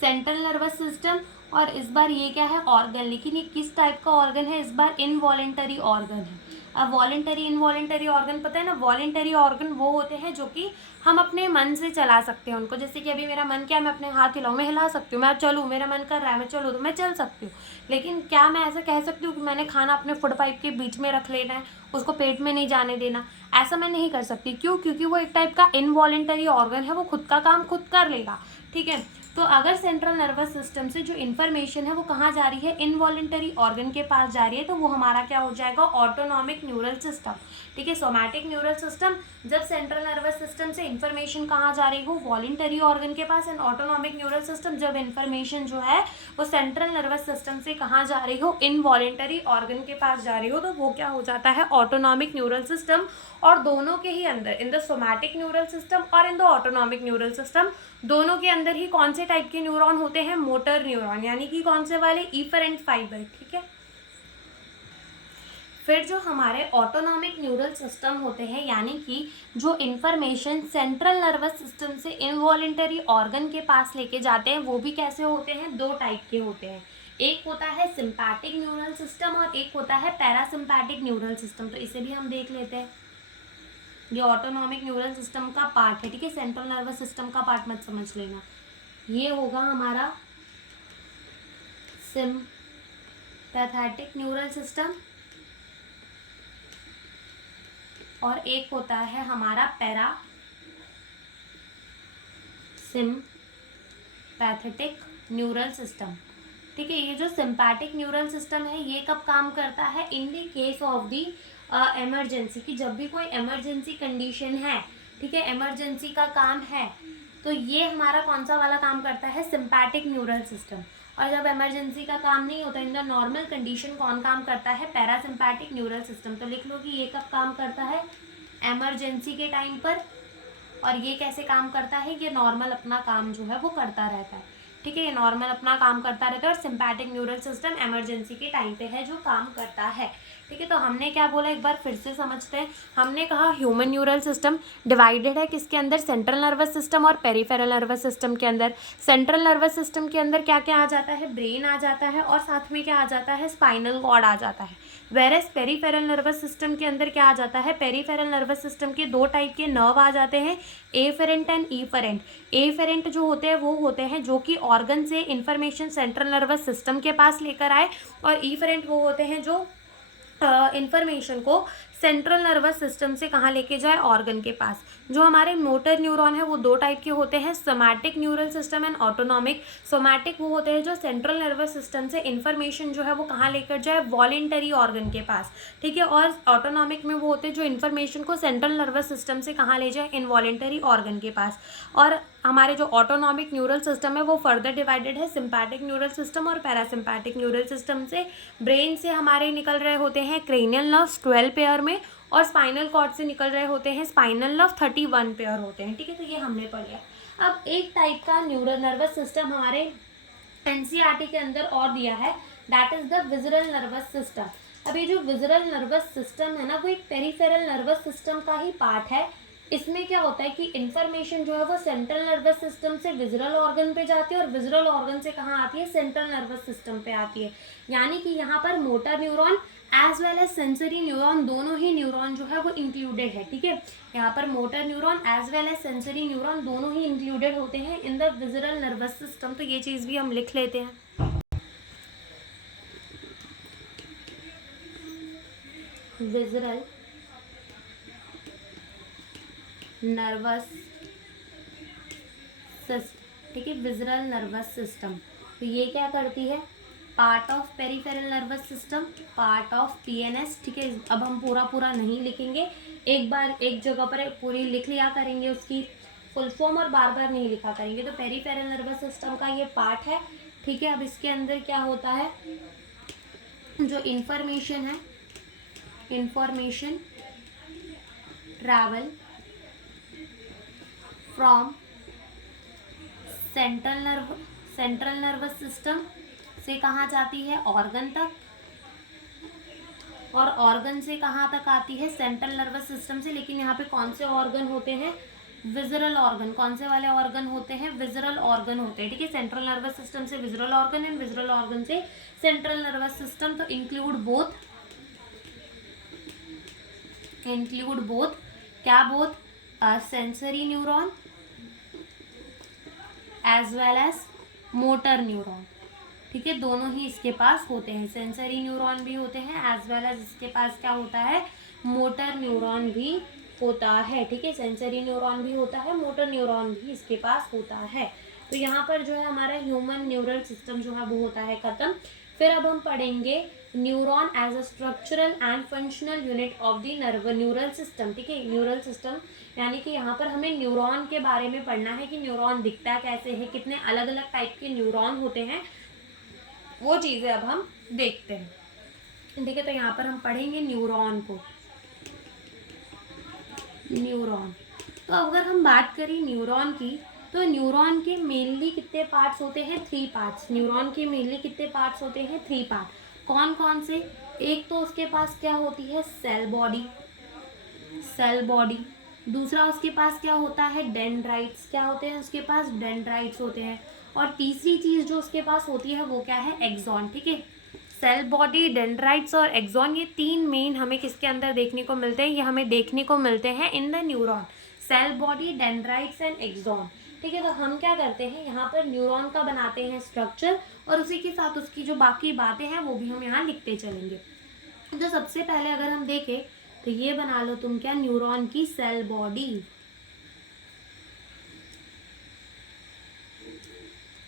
सेंट्रल नर्वस सिस्टम, और इस बार ये क्या है, ऑर्गन, लेकिन ये किस टाइप का ऑर्गन है, इस बार इनवॉलेंटरी ऑर्गन है। अब वॉलेंटरी इनवॉलेंटरी ऑर्गन पता है ना, वॉलेंटरी ऑर्गन वो होते हैं जो कि हम अपने मन से चला सकते हैं उनको। जैसे कि अभी मेरा मन क्या है, मैं अपने हाथ हिलाऊं, मैं हिला सकती हूँ, मैं चलूँ, मेरा मन कर रहा है मैं चलूँ तो मैं चल सकती हूँ। लेकिन क्या मैं ऐसा कह सकती हूँ कि मैंने खाना अपने फूड पाइप के बीच में रख लेना है, उसको पेट में नहीं जाने देना, ऐसा मैं नहीं कर सकती। क्यों, क्योंकि वो एक टाइप का इनवॉलेंटरी ऑर्गन है, वो खुद का काम खुद कर लेगा। ठीक है, तो अगर सेंट्रल नर्वस सिस्टम से जो इन्फॉर्मेशन है वो कहाँ जा रही है, इनवॉलेंटरी ऑर्गन के पास जा रही है, तो वो हमारा क्या हो जाएगा, ऑटोनॉमिक न्यूरल सिस्टम। ठीक है, सोमैटिक न्यूरल सिस्टम, जब सेंट्रल नर्वस सिस्टम से इन्फॉर्मेशन कहाँ जा रही हो, वॉलेंटरी ऑर्गन के पास। एंड ऑटोनॉमिक न्यूरल सिस्टम, जब इन्फॉर्मेशन जो है वो सेंट्रल नर्वस सिस्टम से कहाँ जा रही हो, इनवॉलेंटरी ऑर्गन के पास जा रही हो, तो वो क्या हो जाता है, ऑटोनॉमिक न्यूरल सिस्टम। और दोनों के ही अंदर, in the somatic neural system और in the autonomic neural system, दोनों के अंदर ही कौन से टाइप के न्यूरॉन होते हैं, मोटर न्यूरॉन, यानी कि कौन से वाले, इफरेंट फाइबर। ठीक है, फिर जो हमारे ऑटोनॉमिक न्यूरल सिस्टम होते हैं, यानी कि जो इन्फॉर्मेशन सेंट्रल नर्वस सिस्टम से इनवॉलेंटरी ऑर्गन के पास लेके जाते हैं, वो भी कैसे होते हैं, दो टाइप के होते हैं। एक होता है सिंपैथिक न्यूरल सिस्टम और एक होता है पैरासिम्पैथिक न्यूरल सिस्टम। तो इसे भी हम देख लेते हैं। ये ऑटोनॉमिक न्यूरल सिस्टम का पार्ट है। ठीक है, सेंट्रल नर्वस सिस्टम का पार्ट मत समझ लेना। ये होगा हमारा सिंपैथेटिक न्यूरल सिस्टम और एक होता है हमारा पैरासिम्पैथेटिक न्यूरल सिस्टम। ठीक है। ये जो सिंपैथिक न्यूरल सिस्टम है ये कब काम करता है, in the case of the emergency, कि जब भी कोई इमरजेंसी कंडीशन है, ठीक है, इमरजेंसी का काम है, तो ये हमारा कौन सा वाला काम करता है, सिंपैथिक न्यूरल सिस्टम। और जब इमरजेंसी का काम नहीं होता, इन द नॉर्मल कंडीशन कौन काम करता है, पैरासिम्पैथिक न्यूरल सिस्टम। तो लिख लो कि ये कब काम करता है, इमरजेंसी के टाइम पर, और ये कैसे काम करता है, ये नॉर्मल अपना काम जो है वो करता रहता है, ठीक है, ये नॉर्मल अपना काम करता रहता है। और सिंपैथिक न्यूरल सिस्टम इमरजेंसी के टाइम पे है जो काम करता है, ठीक है। तो हमने क्या बोला, एक बार फिर से समझते हैं। हमने कहा ह्यूमन न्यूरल सिस्टम डिवाइडेड है किसके अंदर, सेंट्रल नर्वस सिस्टम और पेरिफेरल नर्वस सिस्टम के अंदर। सेंट्रल नर्वस सिस्टम के अंदर क्या क्या आ जाता है, ब्रेन आ जाता है, और साथ में क्या आ जाता है, स्पाइनल कॉर्ड आ जाता है। वेरस पेरिफेरल नर्वस सिस्टम के अंदर क्या आ जाता है, पेरिफेरल नर्वस सिस्टम के दो टाइप के नर्व आ जाते हैं, एफेरेंट एंड ईफेरेंट। एफेरेंट जो होते हैं वो होते हैं जो कि ऑर्गन से इंफॉर्मेशन सेंट्रल नर्वस सिस्टम के पास लेकर आए, और ईफेरेंट वो होते हैं जो इंफॉर्मेशन को सेंट्रल नर्वस सिस्टम से कहाँ लेके जाए, ऑर्गन के पास। जो हमारे मोटर न्यूरॉन है वो दो टाइप के होते हैं, somatic neural system and autonomic. Somatic वो होते हैं जो सेंट्रल नर्वस सिस्टम से इंफॉर्मेशन जो है वो कहाँ लेकर जाए, वॉलेंटरी ऑर्गन के पास, ठीक है। और ऑटोनॉमिक में वो होते हैं जो इंफॉर्मेशन को सेंट्रल नर्वस सिस्टम से कहाँ ले जाए, इनवॉलेंटरी ऑर्गन के पास। और हमारे जो ऑटोनॉमिक न्यूरल सिस्टम है वो फर्दर डिवाइडेड है सिंपैथिक न्यूरल सिस्टम और पैरासिम्पैथिक न्यूरल सिस्टम से। ब्रेन से हमारे निकल रहे होते हैं क्रेनियल नर्व्स 12 पेयर में, और स्पाइनल कॉर्ड से निकल रहे होते हैं स्पाइनल नर्व 31 पेयर होते हैं, ठीक है। तो ये हमने पढ़ लिया। अब एक टाइप का न्यूरल नर्वस सिस्टम हमारे एनसीईआरटी के अंदर और दिया है, that is the visceral nervous system. अब ये जो विज़रल नर्वस सिस्टम है ना, वो एक पेरिफेरल नर्वस सिस्टम का ही पार्ट है। इसमें क्या होता है कि इंफॉर्मेशन जो है वो सेंट्रल नर्वस सिस्टम से विज़रल ऑर्गन पे जाती है, और विज़रल ऑर्गन से कहाँ आती है, सेंट्रल नर्वस सिस्टम पे आती है। यानी कि यहाँ पर motor neuron as well as sensory neuron, दोनों ही न्यूरॉन जो है वो इंक्लूडेड है, ठीक है। यहाँ पर motor neuron as well as sensory neuron दोनों ही इंक्लूडेड होते हैं in the visceral nervous system. तो ये चीज़ भी हम लिख लेते हैं। विज़रल नर्वस सिस्टम, ठीक है, विज़रल नर्वस सिस्टम। तो ये क्या करती है, part of peripheral nervous system, part of PNS, ठीक है। अब हम पूरा नहीं लिखेंगे, एक बार एक जगह पर पूरी लिख लिया करेंगे उसकी फुल फॉर्म, और बार बार नहीं लिखा करेंगे। तो पेरिफेरल नर्वस सिस्टम का ये पार्ट है, ठीक है। अब इसके अंदर क्या होता है, जो इंफॉर्मेशन है, information travel from central nervous system से कहाँ जाती है, ऑर्गन तक, और ऑर्गन से कहाँ तक आती है, सेंट्रल नर्वस सिस्टम से। लेकिन यहाँ पे कौन से ऑर्गन होते हैं, विज़रल ऑर्गन। कौन से वाले ऑर्गन होते हैं, विज़रल ऑर्गन होते हैं, ठीक है। सेंट्रल नर्वस सिस्टम से visceral organ and visceral organ से सेंट्रल नर्वस सिस्टम। तो इंक्लूड बोथ क्या, both sensory neuron as well as motor neuron, ठीक है। दोनों ही इसके पास होते हैं, सेंसरी न्यूरॉन भी होते हैं एज वेल एज इसके पास क्या होता है, मोटर न्यूरॉन भी होता है, ठीक है। सेंसरी न्यूरॉन भी होता है, मोटर न्यूरॉन भी इसके पास होता है। तो यहाँ पर जो है हमारा ह्यूमन न्यूरल सिस्टम जो है वो होता है खत्म। फिर अब हम पढ़ेंगे neuron as a structural and functional unit of the neural system, ठीक है। न्यूरल सिस्टम यानी कि यहाँ पर हमें न्यूरॉन के बारे में पढ़ना है कि न्यूरॉन दिखता कैसे है, कितने अलग अलग टाइप के न्यूरॉन होते हैं, वो चीज़ें अब हम देखते हैं, ठीक है। तो यहाँ पर हम पढ़ेंगे न्यूरॉन को, न्यूरॉन। तो अगर हम बात करें न्यूरॉन की, तो न्यूरॉन के मेनली कितने पार्ट्स होते हैं, 3 पार्ट्स। न्यूरॉन के मेनली कितने पार्ट्स होते हैं, 3 पार्ट। कौन कौन से, एक तो उसके पास क्या होती है, सेल बॉडी। दूसरा उसके पास क्या होता है, डेंड्राइट्स। क्या होते हैं उसके पास, डेंड्राइट्स होते हैं। और तीसरी चीज़ जो उसके पास होती है वो क्या है, एक्सॉन, ठीक है। सेल बॉडी, डेंड्राइट्स और एक्सॉन, ये 3 मेन हमें किसके अंदर देखने को मिलते हैं, ये हमें देखने को मिलते हैं in the neuron, cell body, dendrites and axon, ठीक है। तो हम क्या करते हैं, यहाँ पर न्यूरॉन का बनाते हैं स्ट्रक्चर, और उसी के साथ उसकी जो बाकी बातें हैं वो भी हम यहाँ लिखते चलेंगे। तो सबसे पहले अगर हम देखें तो ये बना लो तुम क्या, न्यूरॉन की सेल बॉडी,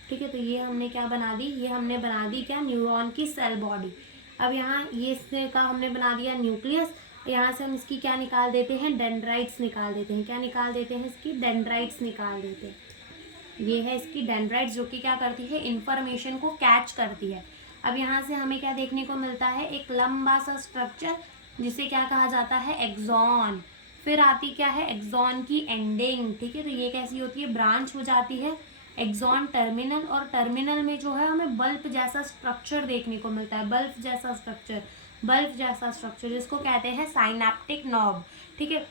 ठीक ठीक है। तो ये हमने क्या बना दी, ये हमने बना दी क्या, न्यूरॉन की सेल बॉडी। अब यहाँ ये इसने का हमने बना दिया न्यूक्लियस। यहाँ से हम इसकी क्या निकाल देते हैं, डेंड्राइट्स निकाल देते हैं। क्या निकाल देते हैं, इसकी डेंड्राइट्स निकाल देते हैं। ये है इसकी डेंड्राइट्स, जो कि क्या करती है, इंफॉर्मेशन को कैच करती है। अब यहाँ से हमें क्या देखने को मिलता है, एक लंबा सा स्ट्रक्चर जिसे क्या कहा जाता है, एक्सॉन। फिर आती क्या है, एक्सॉन की एंडिंग, ठीक है। तो ये कैसी होती है, ब्रांच हो जाती है, एक्सॉन टर्मिनल। और टर्मिनल में जो है हमें बल्ब जैसा स्ट्रक्चर देखने को मिलता है, बल्ब जैसा स्ट्रक्चर, बल्ब जैसा स्ट्रक्चर जिसको कहते हैं साइनेप्टिक नॉब, ठीक है।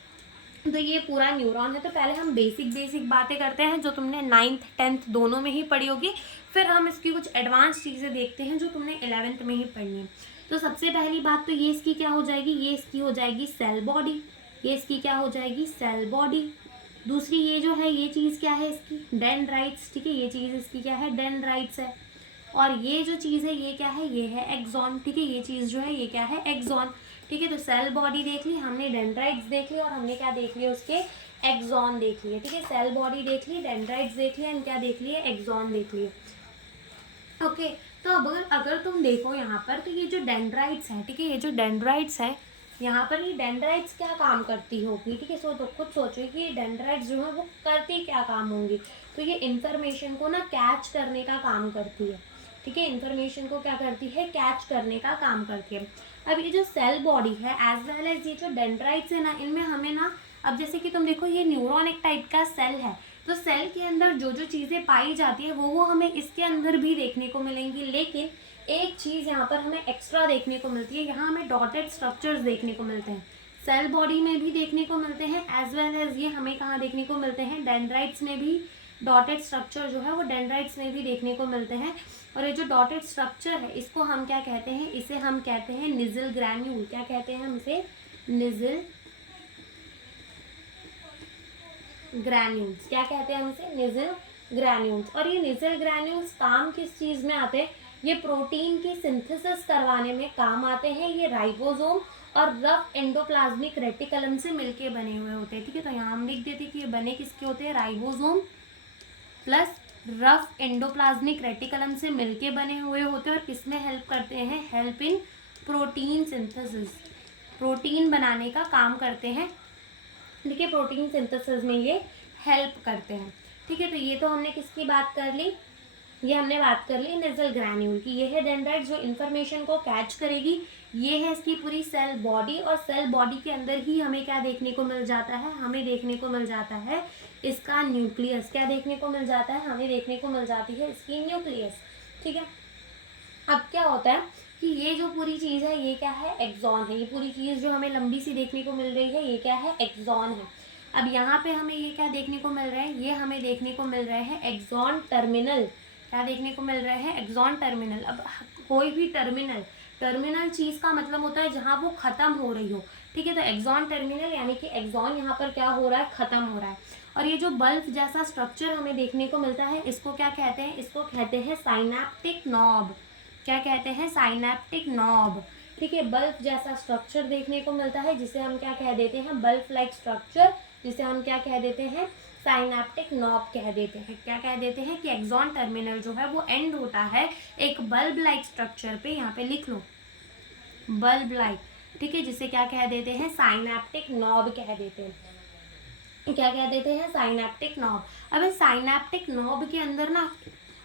तो ये पूरा न्यूरॉन है। तो पहले हम बेसिक बातें करते हैं जो तुमने 9th 10th दोनों में ही पढ़ी होगी। फिर हम इसकी कुछ एडवांस चीज़ें देखते हैं जो तुमने 11th में ही पढ़नी है। तो सबसे पहली बात तो ये इसकी क्या हो जाएगी, ये इसकी हो जाएगी सेल बॉडी। ये इसकी क्या हो जाएगी, सेल बॉडी। दूसरी ये जो है, ये चीज़ क्या है इसकी, डेंड्राइट्स, ठीक है। ये चीज़ इसकी क्या है, डेंड्राइट्स है। और ये जो चीज़ है ये क्या है, ये है एक्सॉन, ठीक है। ये चीज़ जो है ये क्या है, एक्सॉन, ठीक है। तो सेल बॉडी देख ली हमने, डेंड्राइट्स देख ली, और हमने क्या देख लिया, उसके एक्सॉन देख लिए, ठीक है। सेल बॉडी देख ली, डेंड्राइट्स देख लिया, क्या देख लिए, एक्सॉन देख लिए। ओके, तो अब अगर तुम देखो यहाँ पर, तो ये जो डेंड्राइट्स है, ठीक है, ये जो डेंड्राइट्स है यहाँ पर, ये डेंड्राइट्स क्या काम करती होगी, ठीक है। सो तो खुद सोचो कि ये डेंड्राइट्स जो है वो करती क्या काम होंगी। तो ये इंफॉर्मेशन को ना कैच करने का काम करती है, ठीक है। इंफॉर्मेशन को क्या करती है, कैच करने का काम करती है। अब ये जो सेल बॉडी है एज वेल एज ये जो डेंड्राइट्स है ना, इनमें हमें ना, अब जैसे कि तुम देखो ये न्यूरॉन एक टाइप का सेल है, तो सेल के अंदर जो जो चीज़ें पाई जाती है वो हमें इसके अंदर भी देखने को मिलेंगी। लेकिन एक चीज़ यहाँ पर हमें एक्स्ट्रा देखने को मिलती है, यहाँ हमें डॉटेड स्ट्रक्चर्स देखने को मिलते हैं, सेल बॉडी में भी देखने को मिलते हैं, एज वेल एज ये हमें कहाँ देखने को मिलते हैं, डेंड्राइट्स में भी। डॉटेड स्ट्रक्चर जो है वो डेंड्राइट्स में भी देखने को मिलते हैं। और ये जो डॉटेड स्ट्रक्चर है इसको हम क्या कहते हैं, इसे हम कहते हैं निजल ग्रैन्यूल। क्या कहते हैं हम इसे, निजल ग्रैन्यूल्स। क्या कहते हैं हम इसे, निजल ग्रैन्यूल्स। और ये निजल ग्रैन्यूल्स काम किस चीज़ में आते हैं, ये प्रोटीन की सिंथेसिस करवाने में काम आते हैं। ये राइबोसोम और रफ एंडोप्लाज्मिक रेटिकुलम से मिलके बने हुए होते हैं, ठीक है। तो यहाँ हम लिख देते हैं कि ये बने किसके होते हैं, ribosome plus rough endoplasmic reticulum से मिलके बने हुए होते हैं। और किस में हेल्प करते हैं, help in protein synthesis, protein बनाने का काम करते हैं, ठीक है। प्रोटीन सिंथेसिस में ये हेल्प करते हैं, ठीक है। तो ये तो हमने किसकी बात कर ली, ये हमने बात कर ली नेजल ग्रैन्यूल की। ये है डेंड्राइट जो इन्फॉर्मेशन को कैच करेगी। ये है इसकी पूरी सेल बॉडी। और सेल बॉडी के अंदर ही हमें क्या देखने को मिल जाता है, हमें देखने को मिल जाता है इसका न्यूक्लियस। क्या देखने को मिल जाता है, हमें देखने को मिल जाती है इसकी न्यूक्लियस, ठीक है। अब क्या होता है कि ये जो पूरी चीज़ है ये क्या है, एक्सॉन है। ये पूरी चीज़ जो हमें लंबी सी देखने को मिल रही है ये क्या है, एक्सॉन है। अब यहाँ पे हमें ये क्या देखने को मिल रहा है, ये हमें देखने को मिल रहे हैं एक्सॉन टर्मिनल। क्या देखने को मिल रहे हैं, एक्सॉन टर्मिनल। अब कोई भी टर्मिनल चीज़ का मतलब होता है जहाँ वो ख़त्म हो रही हो, ठीक है। तो एक्सॉन टर्मिनल यानी कि एक्सॉन यहाँ पर क्या हो रहा है, ख़त्म हो रहा है। और ये जो बल्ब जैसा स्ट्रक्चर हमें देखने को मिलता है इसको क्या कहते हैं, इसको कहते हैं साइनेप्टिक नॉब। क्या कहते हैं, साइनेप्टिक नॉब, ठीक है। बल्ब जैसा स्ट्रक्चर देखने को मिलता है जिसे हम क्या कह देते हैं, बल्ब लाइक स्ट्रक्चर, जिसे हम क्या कह देते हैं, साइनेप्टिक नॉब कह देते हैं। क्या कह देते हैं कि एक्सॉन टर्मिनल जो है वो एंड होता है एक बल्ब लाइक स्ट्रक्चर पे। यहाँ पे लिख लो बल्ब लाइक, ठीक है, जिसे क्या कह देते हैं, साइनेप्टिक नॉब कह देते हैं। क्या कह देते हैं, साइनेप्टिक नॉब। अब इस साइनेप्टिक नॉब के अंदर ना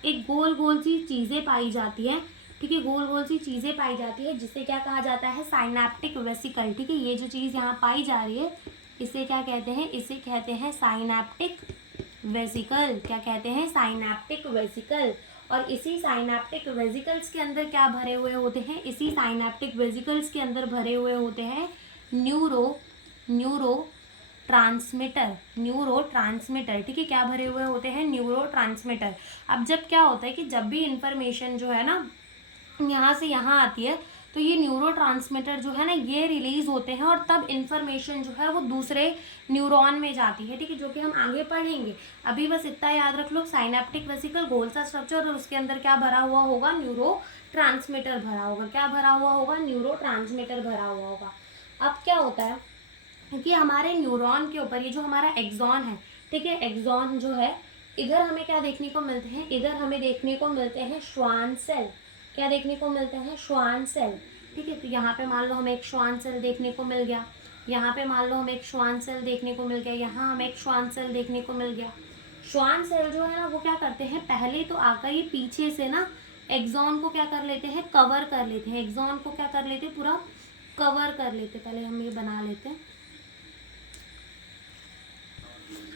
एक गोल गोल सी चीज़ें पाई जाती हैं, ठीक है। गोल गोल सी चीज़ें पाई जाती है जिसे क्या कहा जाता है, साइनेप्टिक वेसिकल, ठीक है। ये जो चीज़ यहाँ पाई जा रही है इसे क्या कहते हैं, इसे कहते हैं साइनेप्टिक वेसिकल। क्या कहते हैं, साइनेप्टिक वेसिकल। और इसी साइनेप्टिक वेसिकल्स के अंदर क्या भरे हुए होते हैं, इसी साइनेप्टिक वेसिकल्स के अंदर भरे हुए होते हैं न्यूरो ट्रांसमीटर, ठीक है। क्या भरे हुए होते हैं, न्यूरो ट्रांसमीटर। अब जब क्या होता है कि जब भी इंफॉर्मेशन जो है ना यहाँ से यहाँ आती है तो ये न्यूरो ट्रांसमीटर जो है ना ये रिलीज होते हैं और तब इन्फॉर्मेशन जो है वो दूसरे न्यूरॉन में जाती है, ठीक है, जो कि हम आगे पढ़ेंगे। अभी बस इतना याद रख लो, साइनेप्टिक वेसिकल गोल सा स्ट्रक्चर और उसके अंदर क्या भरा हुआ होगा, न्यूरो ट्रांसमीटर भरा होगा। क्या भरा हुआ होगा, न्यूरो ट्रांसमीटर भरा हुआ होगा। अब क्या होता है कि हमारे न्यूरॉन के ऊपर ये जो हमारा एक्सॉन है, ठीक है, एक्सॉन जो है इधर हमें क्या देखने को मिलते हैं, इधर हमें देखने को मिलते हैं श्वान सेल। क्या देखने को मिलते हैं, श्वान सेल। ठीक है, तो यहाँ पे मान लो हमें एक श्वान सेल देखने को मिल गया, यहाँ पे मान लो हमें एक श्वान सेल देखने को मिल गया, यहाँ हमें एक श्वान सेल देखने को मिल गया। श्वान सेल जो है ना वो क्या करते हैं, पहले तो आकर ये पीछे से ना एक्सॉन को क्या कर लेते हैं, कवर कर लेते हैं। एक्सॉन को क्या कर लेते हैं, पूरा कवर कर लेते हैं। पहले हम ये बना लेते हैं।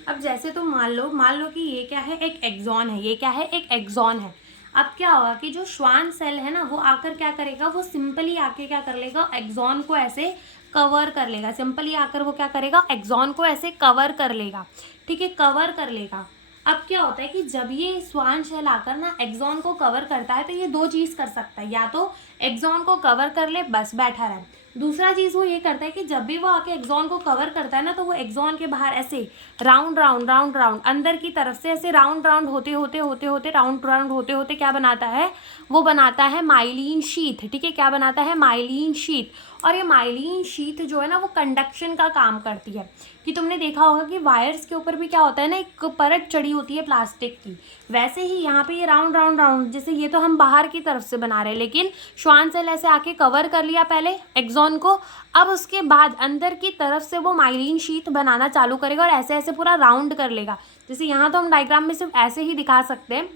अब जैसे तुम मान लो कि ये क्या है, एक एक्सॉन है, ये क्या है, एक एक्सॉन है। अब क्या होगा कि जो श्वान सेल है ना वो आकर क्या करेगा, वो सिंपली आके क्या कर लेगा, एक्सॉन को ऐसे कवर कर लेगा। सिंपली आकर वो क्या करेगा, एक्सॉन को ऐसे कवर कर लेगा। ठीक है, कवर कर लेगा। अब क्या होता है कि जब ये श्वान सेल आकर ना एक्सॉन को कवर करता है तो ये दो चीज़ कर सकता है, या तो एक्सॉन को कवर कर ले, बस बैठा रहे। दूसरा चीज़ वो ये करता है कि जब भी वो आके एक्सॉन को कवर करता है ना तो वो एक्सॉन के बाहर ऐसे राउंड राउंड राउंड राउंड अंदर की तरफ से ऐसे राउंड राउंड होते होते होते होते राउंड राउंड होते होते क्या बनाता है, वो बनाता है माइलिन शीथ। ठीक है, क्या बनाता है, माइलिन शीथ। और ये माइलिन शीथ जो है ना वो कंडक्शन का काम करती है। कि तुमने देखा होगा कि वायर्स के ऊपर भी क्या होता है ना, एक परत चढ़ी होती है प्लास्टिक की, वैसे ही यहाँ पे ये राउंड राउंड राउंड, जैसे ये तो हम बाहर की तरफ से बना रहे हैं, लेकिन श्वान सेल ऐसे आके कवर कर लिया पहले एक्सॉन को। अब उसके बाद अंदर की तरफ से वो माइलिन शीथ बनाना चालू करेगा और ऐसे ऐसे पूरा राउंड कर लेगा। जैसे यहाँ तो हम डायग्राम में सिर्फ ऐसे ही दिखा सकते हैं,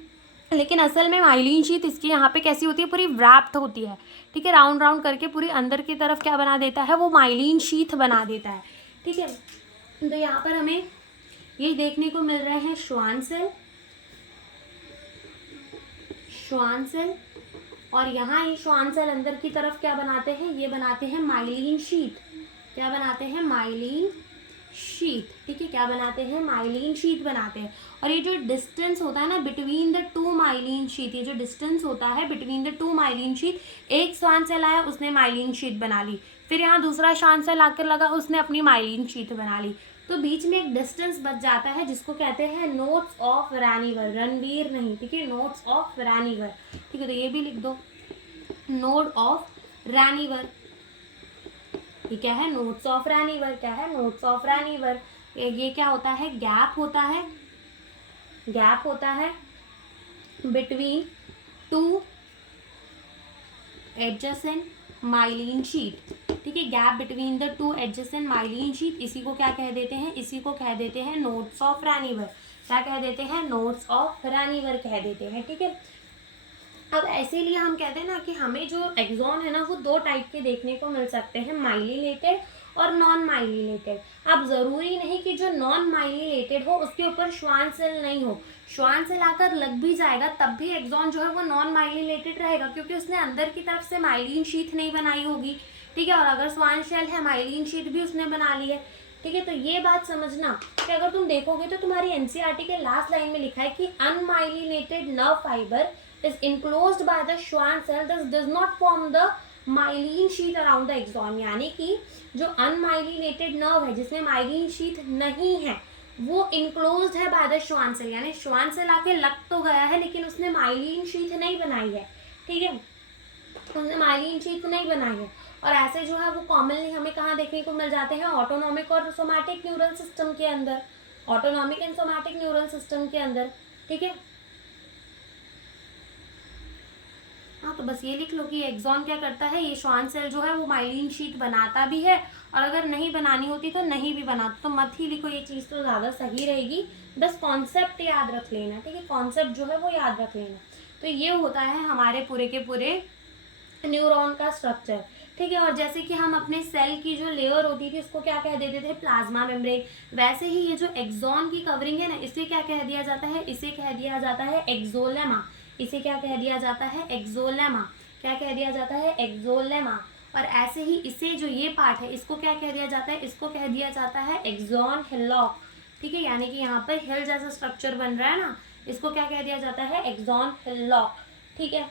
लेकिन असल में माइलिन शीथ इसकी यहाँ पे कैसी होती है, पूरी व्रैप्ड होती है। ठीक है, राउंड राउंड करके पूरी अंदर की तरफ क्या बना देता है, वो माइलिन शीथ बना देता है। ठीक है, तो यहाँ पर हमें ये देखने को मिल रहे हैं श्वान सेल, श्वान सेल, और यहाँ ये श्वान सेल अंदर की तरफ क्या बनाते हैं, ये बनाते हैं माइलिन शीथ। क्या बनाते हैं, माइलिन शीथ। ठीक है, क्या बनाते हैं, माइलिन शीथ बनाते हैं। और ये जो डिस्टेंस होता है ना between the to myelin sheath, ये जो डिस्टेंस होता है between the to myelin sheath, एक श्वान सेल आया उसने माइलिन शीथ बना ली, फिर यहाँ दूसरा श्वान सेल आकर लगा उसने अपनी माइलिन शीथ बना ली, तो बीच में एक डिस्टेंस बच जाता है जिसको कहते हैं नोड्स ऑफ रैनिवर, रणवीर नहीं। ठीक है, नोड्स ऑफ रैनिवर। ठीक है, तो ये भी लिख दो, नोड ऑफ रैनिवर। ये क्या है, नोड्स ऑफ रैनिवर। क्या है, नोड्स ऑफ रैनिवर। ये क्या होता है, गैप होता है, गैप होता है between two adjacent myelin sheath. ठीक है, gap between the two adjacent myelin sheath, इसी को क्या कह देते हैं, इसी को कह देते हैं नोड्स ऑफ रैनिवर। क्या कह देते हैं, नोड्स ऑफ रैनिवर कह देते हैं। ठीक है, अब इसीलिए हम कहते हैं ना कि हमें जो एक्सॉन है ना वो दो टाइप के देखने को मिल सकते हैं, माइलिनेटेड और नॉन माइलिनेटेड। अब ज़रूरी नहीं कि जो नॉन माइलिनेटेड हो उसके ऊपर श्वान सेल नहीं हो, श्वान सेल आकर लग भी जाएगा तब भी एक्सॉन जो है वो नॉन माइलिनेटेड रहेगा, क्योंकि उसने अंदर की तरफ से माइलिन शीथ नहीं बनाई होगी। ठीक है, और अगर श्वान सेल है माइलिन शीथ भी उसने बना ली है। ठीक है, तो ये बात समझना कि अगर तुम देखोगे तो तुम्हारी एनसीईआरटी के लास्ट लाइन में लिखा है कि unmyelinated nerve fibre is enclosed by the Schwann cell, thus does not form the myelin sheath around the axon। यानी कि जो अनमाइलिनेटेड नर्व है जिसमें माइलिन शीथ नहीं है वो इनक्लोज्ड है बाय द श्वान सेल, यानी श्वान सेल आके लग तो गया है लेकिन उसने माइलिन शीथ नहीं बनाई है। ठीक है, उसने माइलिन शीथ नहीं बनाई है। और ऐसे जो है वो कॉमनली हमें कहाँ देखने को मिल जाते हैं, ऑटोनॉमिक और सोमैटिक न्यूरल सिस्टम के अंदर, autonomic and somatic neural system के अंदर। ठीक है, हाँ, तो बस ये लिख लो कि एक्सॉन क्या करता है, ये श्वान सेल जो है वो माइलिन शीथ बनाता भी है, और अगर नहीं बनानी होती तो नहीं भी बनाता, तो मत ही लिखो, ये चीज़ तो ज़्यादा सही रहेगी। बस कॉन्सेप्ट याद रख लेना। ठीक है, कॉन्सेप्ट जो है वो याद रख लेना। तो ये होता है हमारे पूरे के पूरे न्यूरॉन का स्ट्रक्चर। ठीक है, और जैसे कि हम अपने सेल की जो लेयर होती थी उसको क्या कह देते थे, प्लाज्मा मेम्ब्रेन, वैसे ही ये जो एक्सॉन की कवरिंग है ना इसे क्या कह दिया जाता है, इसे कह दिया जाता है एक्सोलेमा। इसे क्या कह दिया जाता है, एक्सोलेमा। क्या कह दिया जाता है, एक्सोलेमा। और ऐसे ही इसे जो ये पार्ट है इसको क्या कह दिया जाता है, इसको कह दिया जाता है एक्सॉन हिलॉक। ठीक है, यानी कि यहाँ पर हिल जैसा स्ट्रक्चर बन रहा है ना, इसको क्या कह दिया जाता है, एक्सॉन हिलॉक। ठीक है,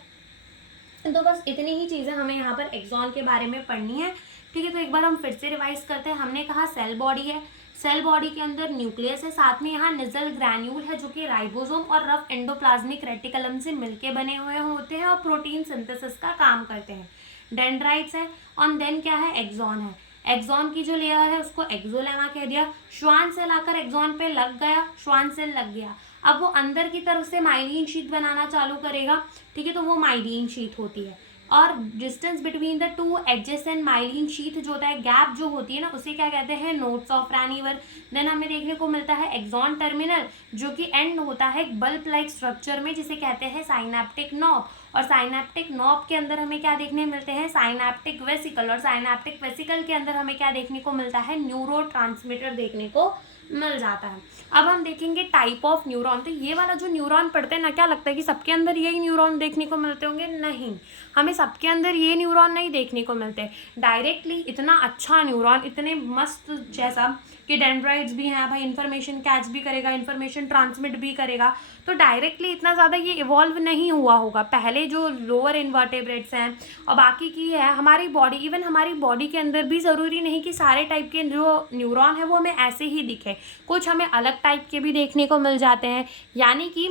तो बस इतनी ही चीज़ें हमें यहाँ पर एक्सॉन के बारे में पढ़नी है। ठीक है, तो एक बार हम फिर से रिवाइज करते हैं। हमने कहा सेल बॉडी है, सेल बॉडी के अंदर न्यूक्लियस है, साथ में यहाँ निजल ग्रैन्यूल है जो कि राइबोसोम और रफ एंडोप्लाज्मिक रेटिकुलम से मिलके बने हुए होते हैं और प्रोटीन सिंथेसिस का काम करते हैं। डेंड्राइट्स है, और देन क्या है, एक्सॉन है। एक्सॉन की जो लेयर है उसको एक्सोलेमा कह दिया, श्वान सेल आकर एक्सॉन पे लग गया, श्वान सेल लग गया, अब वो अंदर की तरफ से माइलिन शीथ बनाना चालू करेगा, ठीक है, तो वो माइलिन शीथ होती है। और distance between the two edges and myelin sheath जो होता है, गैप जो होती है ना, उसे क्या कहते हैं, नोड्स ऑफ रैनिवर। देन हमें देखने को मिलता है एक्सॉन टर्मिनल, जो कि एंड होता है बल्ब लाइक स्ट्रक्चर में, जिसे कहते हैं साइनेप्टिक नॉब। और साइनेप्टिक नॉब के अंदर हमें क्या देखने मिलते हैं, साइनेप्टिक वेसिकल, और साइनेप्टिक वेसिकल के अंदर हमें क्या देखने को मिलता है, न्यूरोट्रांसमीटर देखने को मिल जाता है। अब हम देखेंगे टाइप ऑफ न्यूरॉन। तो ये वाला जो न्यूरॉन पढ़ते हैं ना, क्या लगता है कि सबके अंदर यही न्यूरॉन देखने को मिलते होंगे? नहीं, हमें सबके अंदर ये न्यूरॉन नहीं देखने को मिलते। डायरेक्टली इतना अच्छा न्यूरॉन, इतने मस्त, जैसा कि डेंड्राइट्स भी हैं भाई, इंफॉर्मेशन कैच भी करेगा, इंफॉर्मेशन ट्रांसमिट भी करेगा, तो डायरेक्टली इतना ज़्यादा ये इवॉल्व नहीं हुआ होगा। पहले जो लोअर इन्वर्टेब्रेट्स हैं और बाकी की है हमारी बॉडी, इवन हमारी बॉडी के अंदर भी ज़रूरी नहीं कि सारे टाइप के जो न्यूरॉन है वो हमें ऐसे ही दिखे, कुछ हमें अलग टाइप के भी देखने को मिल जाते हैं। यानी कि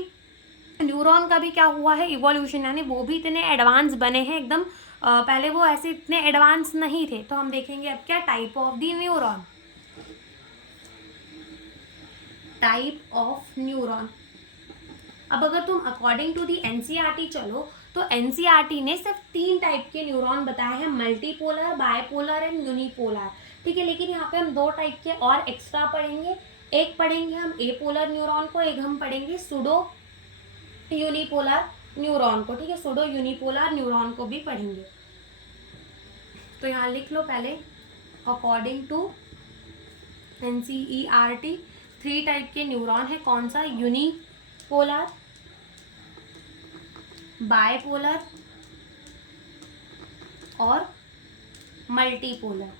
न्यूरॉन का भी क्या हुआ है, इवोल्यूशन, यानी वो भी इतने एडवांस बने हैं एकदम। पहले वो ऐसे इतने एडवांस नहीं थे। तो हम देखेंगे अब क्या, type of the neuron. Type of neuron. अब अगर तुम अकॉर्डिंग टू दी एनसीईआरटी चलो, तो एनसीईआरटी ने सिर्फ 3 टाइप के न्यूरॉन बताए हैं, मल्टीपोलर, बायपोलर एंड यूनिपोलर, ठीक है। लेकिन यहाँ पे हम 2 टाइप के और एक्स्ट्रा पढ़ेंगे। एक पढ़ेंगे हम एपोलर न्यूरॉन को, एक हम पढ़ेंगे सुडो यूनिपोलर न्यूरॉन को, ठीक है, सुडो यूनिपोलर न्यूरॉन को भी पढ़ेंगे। तो यहाँ लिख लो पहले, अकॉर्डिंग टू एनसीईआरटी 3 टाइप के न्यूरॉन है। कौन सा? यूनिपोलर, बायपोलर और मल्टीपोलर,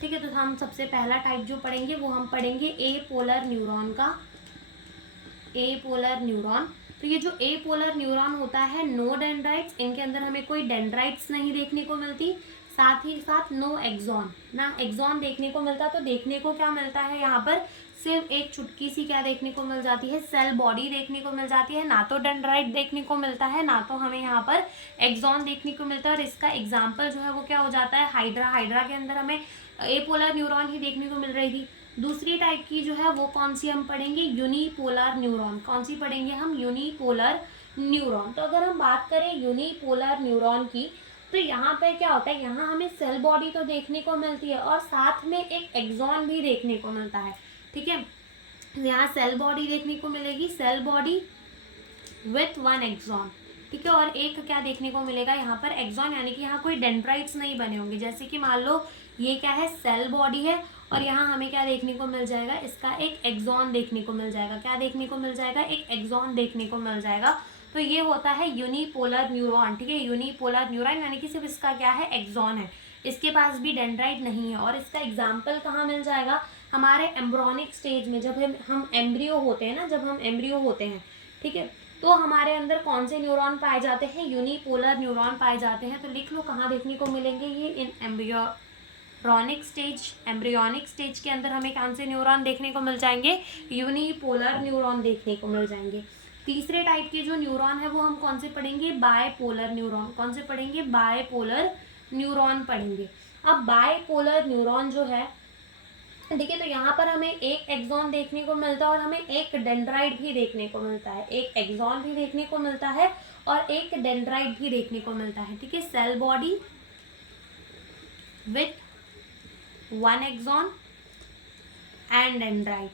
ठीक है। तो हम सबसे पहला टाइप जो पढ़ेंगे वो हम पढ़ेंगे ए पोलर न्यूरॉन का, ए पोलर न्यूरॉन। तो ये जो ए पोलर न्यूरॉन होता है, नो डेंड्राइट्स, इनके अंदर हमें कोई डेंड्राइट्स नहीं देखने को मिलती, साथ ही साथ नो एक्सॉन, ना एक्सॉन देखने को मिलता। तो देखने को क्या मिलता है यहाँ पर, सिर्फ एक चुटकी सी क्या देखने को मिल जाती है, सेल बॉडी देखने को मिल जाती है, ना तो डेंड्राइट देखने को मिलता है, ना तो हमें यहाँ पर एक्सॉन देखने को मिलता है। और इसका एग्जाम्पल जो है वो क्या हो जाता है, हाइड्रा। हाइड्रा के अंदर हमें ए पोलर न्यूरॉन ही देखने को मिल रही थी। दूसरी टाइप की जो है वो कौन सी हम पढ़ेंगे, यूनिपोलर न्यूरॉन। कौन सी पढ़ेंगे हम, यूनिपोलर न्यूरॉन। तो अगर हम बात करें यूनिपोलर न्यूरॉन की, तो यहाँ पर क्या होता है, यहाँ हमें सेल बॉडी तो देखने को मिलती है और साथ में एक एक्सॉन भी देखने को मिलता है, ठीक है। यहाँ सेल बॉडी देखने को मिलेगी, सेल बॉडी विथ 1 एक्सॉन, ठीक है। और एक क्या देखने को मिलेगा यहाँ पर, एक्सॉन, यानी कि यहाँ कोई डेंड्राइट्स नहीं बने होंगे। जैसे कि मान लो ये क्या है, सेल बॉडी है, और यहाँ हमें क्या देखने को मिल जाएगा, इसका एक एक्सॉन देखने को मिल जाएगा। क्या देखने को मिल जाएगा, एक एक्सॉन देखने को मिल जाएगा। तो ये होता है यूनिपोलर न्यूरॉन, ठीक है। यूनिपोलर न्यूरॉन यानी कि सिर्फ इसका क्या है, एक्सॉन है, इसके पास भी डेंड्राइट नहीं है। और इसका एग्जाम्पल कहाँ मिल जाएगा, हमारे एम्ब्रॉनिक स्टेज में, जब हम एम्ब्रियो होते हैं ना, जब हम एम्ब्रियो होते हैं, ठीक है, तो हमारे अंदर कौन से न्यूरॉन पाए जाते हैं, यूनिपोलर न्यूरॉन पाए जाते हैं। तो लिख लो कहाँ देखने को मिलेंगे ये, इन एम्ब्रियोनिक स्टेज के अंदर हमें कौन से न्यूरॉन देखने को मिल जाएंगे, यूनिपोलर न्यूरॉन देखने को मिल जाएंगे। तीसरे टाइप के जो न्यूरॉन है वो हम कौन से पढ़ेंगे, बायपोलर न्यूरॉन। कौन से पढ़ेंगे, बायपोलर न्यूरॉन पढ़ेंगे। अब बायपोलर न्यूरॉन जो है, देखिए, तो यहाँ पर हमें एक एक्सॉन देखने को मिलता है और हमें एक डेंड्राइट भी देखने को मिलता है। एक एक्सॉन भी देखने को मिलता है और एक डेंड्राइट भी देखने को मिलता है, ठीक है। Cell body with 1 axon and dendrite,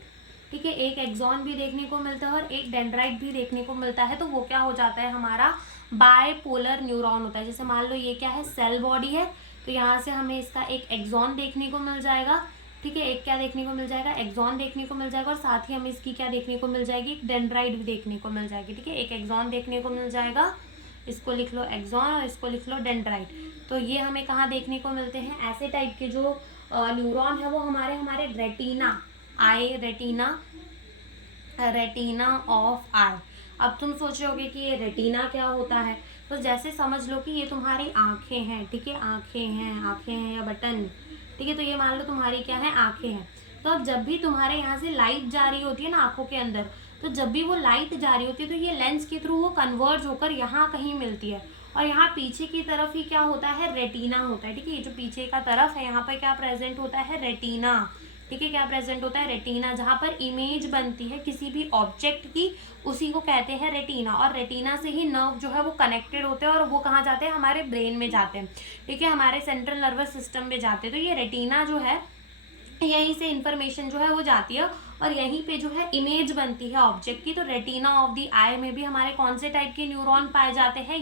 ठीक है। एक एक्सॉन भी देखने को मिलता है और एक डेंड्राइट भी देखने को मिलता है। तो वो क्या हो जाता है, हमारा बायपोलर न्यूरॉन होता है। जैसे मान लो ये क्या है, सेल बॉडी है, तो यहाँ से हमें इसका एक एक्सॉन देखने को मिल जाएगा, ठीक है। एक क्या देखने को मिल जाएगा, एक्सॉन देखने को मिल जाएगा, और साथ ही हमें इसकी क्या देखने को मिल जाएगी, डेंड्राइट भी देखने को मिल जाएगी, ठीक है। एक एक्सॉन देखने को मिल जाएगा, इसको लिख लो एक्सॉन और इसको लिख लो डेंड्राइट। तो ये हमें कहाँ देखने को मिलते हैं, ऐसे टाइप के जो न्यूरॉन है वो हमारे रेटिना, आई, रेटिना ऑफ आई। अब तुम सोच रहे होगे कि ये रेटिना क्या होता है, तो जैसे समझ लो कि ये तुम्हारी आँखें हैं, ठीक है, आँखें हैं या बटन, ठीक है। तो ये मान लो तुम्हारी क्या है, आँखें हैं। तो अब जब भी तुम्हारे यहाँ से लाइट जा रही होती है ना आँखों के अंदर, तो जब भी वो लाइट जा रही होती है तो ये लेंस के थ्रू वो कन्वर्ज होकर यहाँ कहीं मिलती है, और यहाँ पीछे की तरफ ही क्या होता है, रेटिना होता है। ठीक है, ये जो पीछे का तरफ है यहाँ पर क्या प्रेजेंट होता है, रेटिना। ठीक है, क्या प्रेजेंट होता है, रेटिना। जहाँ पर इमेज बनती है किसी भी ऑब्जेक्ट की, उसी को कहते हैं रेटिना। और रेटिना से ही नर्व जो है वो कनेक्टेड होते हैं, और वो कहाँ जाते हैं, हमारे ब्रेन में जाते हैं। ठीक है, हमारे सेंट्रल नर्वस सिस्टम में जाते हैं। तो ये रेटिना जो है, यहीं से इंफॉर्मेशन जो है वो जाती है, और यहीं पे जो है इमेज बनती है ऑब्जेक्ट की। तो रेटिना ऑफ द आई में भी हमारे कौन से टाइप के न्यूरॉन पाए जाते हैं,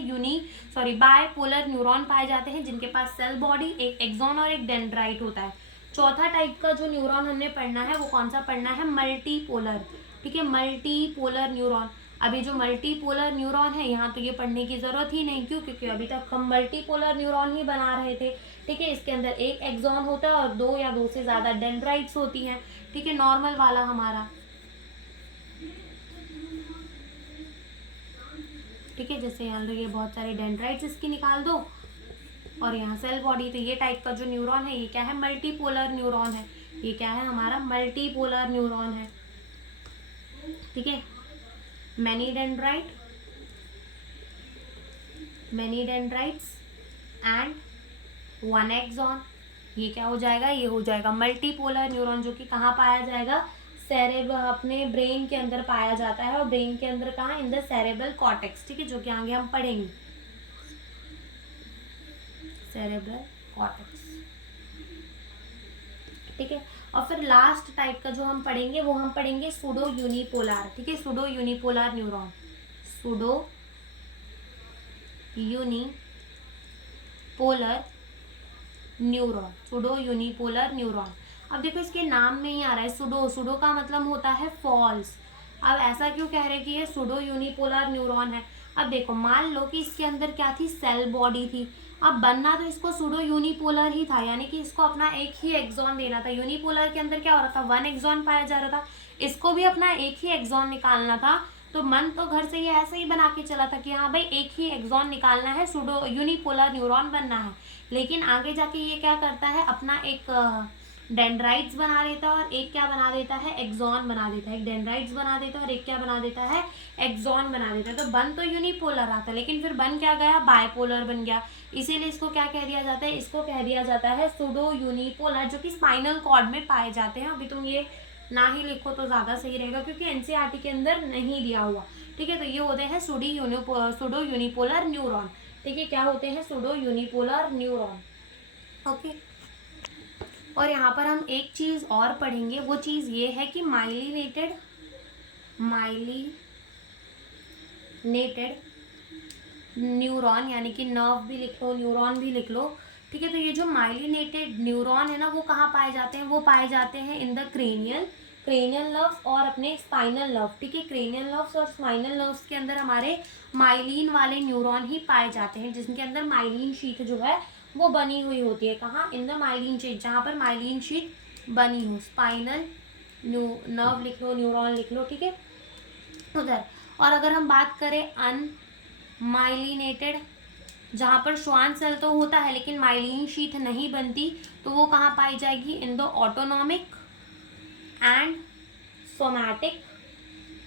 बायपोलर न्यूरॉन पाए जाते हैं, जिनके पास सेल बॉडी, एक एक्सॉन और एक डेंड्राइट होता है। चौथा टाइप का जो न्यूरॉन हमने पढ़ना है वो कौन सा पढ़ना है, मल्टीपोलर। ठीक है, मल्टीपोलर न्यूरॉन। अभी जो मल्टीपोलर न्यूरॉन है यहाँ तो ये पढ़ने की जरूरत ही नहीं, क्यों, क्योंकि अभी तक हम मल्टीपोलर न्यूरॉन ही बना रहे थे। ठीक है, इसके अंदर एक एक्सॉन होता है और दो या दो से ज्यादा डेंड्राइट्स होती हैं। ठीक है, नॉर्मल वाला हमारा। ठीक है, जैसे यहाँ ये बहुत सारे डेंड्राइट्स इसकी निकाल दो, और यहाँ सेल बॉडी। तो ये टाइप का जो न्यूरॉन है ये क्या है, मल्टीपोलर न्यूरॉन है। ये क्या है हमारा, मल्टीपोलर न्यूरॉन है। ठीक है, many dendrites and one axon. ये क्या हो जाएगा, ये हो जाएगा मल्टीपोलर न्यूरॉन, जो कि कहाँ पाया जाएगा, अपने ब्रेन के अंदर पाया जाता है। और ब्रेन के अंदर कहाँ, इन द सेरेब्रल कॉर्टेक्स। ठीक है, जो कि आगे हम पढ़ेंगे, सेरेब्रल कॉर्टेक्स। ठीक है, और फिर लास्ट टाइप का जो हम पढ़ेंगे वो हम पढ़ेंगे सूडो यूनिपोलर। ठीक है, pseudo unipolar neuron, pseudo unipolar neuron, pseudo unipolar neuron. अब देखो इसके नाम में ही आ रहा है सूडो, सूडो का मतलब होता है फॉल्स। अब ऐसा क्यों कह रहे हैं कि ये सूडो यूनिपोलर न्यूरॉन है। अब देखो मान लो कि इसके अंदर क्या थी, सेल बॉडी थी। अब बनना तो इसको सूडो यूनिपोलर ही था, यानी कि इसको अपना एक ही एक्सॉन देना था। यूनिपोलर के अंदर क्या हो रहा था, वन एक्सॉन पाया जा रहा था, इसको भी अपना एक ही एक्सॉन निकालना था। तो मन तो घर से ये ऐसे ही बना के चला था कि हाँ भाई एक ही एक्सॉन निकालना है, सूडो यूनिपोलर न्यूरॉन बनना है। लेकिन आगे जाके ये क्या करता है, अपना एक डेंड्राइट्स बना देता है और एक क्या बना देता है, एक्सॉन बना देता है। एक डेंड्राइट्स बना देता है और एक क्या बना देता है, एक्सॉन बना देता है। तो बन तो यूनिपोलर आता है, लेकिन फिर बन क्या गया, बायपोलर बन गया। इसीलिए इसको क्या कह दिया जाता है, इसको कह दिया जाता है सूडो यूनिपोलर, जो कि स्पाइनल कॉर्ड में पाए जाते हैं। अभी तुम ये ना ही लिखो तो ज़्यादा सही रहेगा, क्योंकि एनसीईआरटी के अंदर नहीं दिया हुआ। ठीक है, तो ये होते हैं सूडो यूनिपोलर न्यूरॉन। ठीक है, क्या होते हैं, सूडो यूनिपोलर न्यूरॉन। ओके, और यहाँ पर हम एक चीज़ और पढ़ेंगे, वो चीज़ ये है कि माइलिनेटेड न्यूरॉन, यानी कि नर्व भी लिख लो, न्यूरॉन भी लिख लो। ठीक है, तो ये जो माइलिनेटेड न्यूरॉन है ना, वो कहाँ पाए जाते हैं, वो पाए जाते हैं इन द क्रेनियल नर्व्स और अपने स्पाइनल नर्व। ठीक है, क्रेनियल नर्व्स और स्पाइनल नर्व्स के अंदर हमारे माइलिन वाले न्यूरॉन ही पाए जाते हैं, जिनके अंदर माइलिन शीट जो है वो बनी हुई होती है। कहाँ, इन द माइलिन शीट, जहाँ पर माइलिन शीट बनी हो। स्पाइनल नर्व लिख लो, न्यूरॉन लिख लो। ठीक है, उधर। और अगर हम बात करें अनमाइलिनेटेड, जहाँ पर श्वान सेल तो होता है लेकिन माइलिन शीट नहीं बनती, तो वो कहाँ पाई जाएगी, इन the autonomic and somatic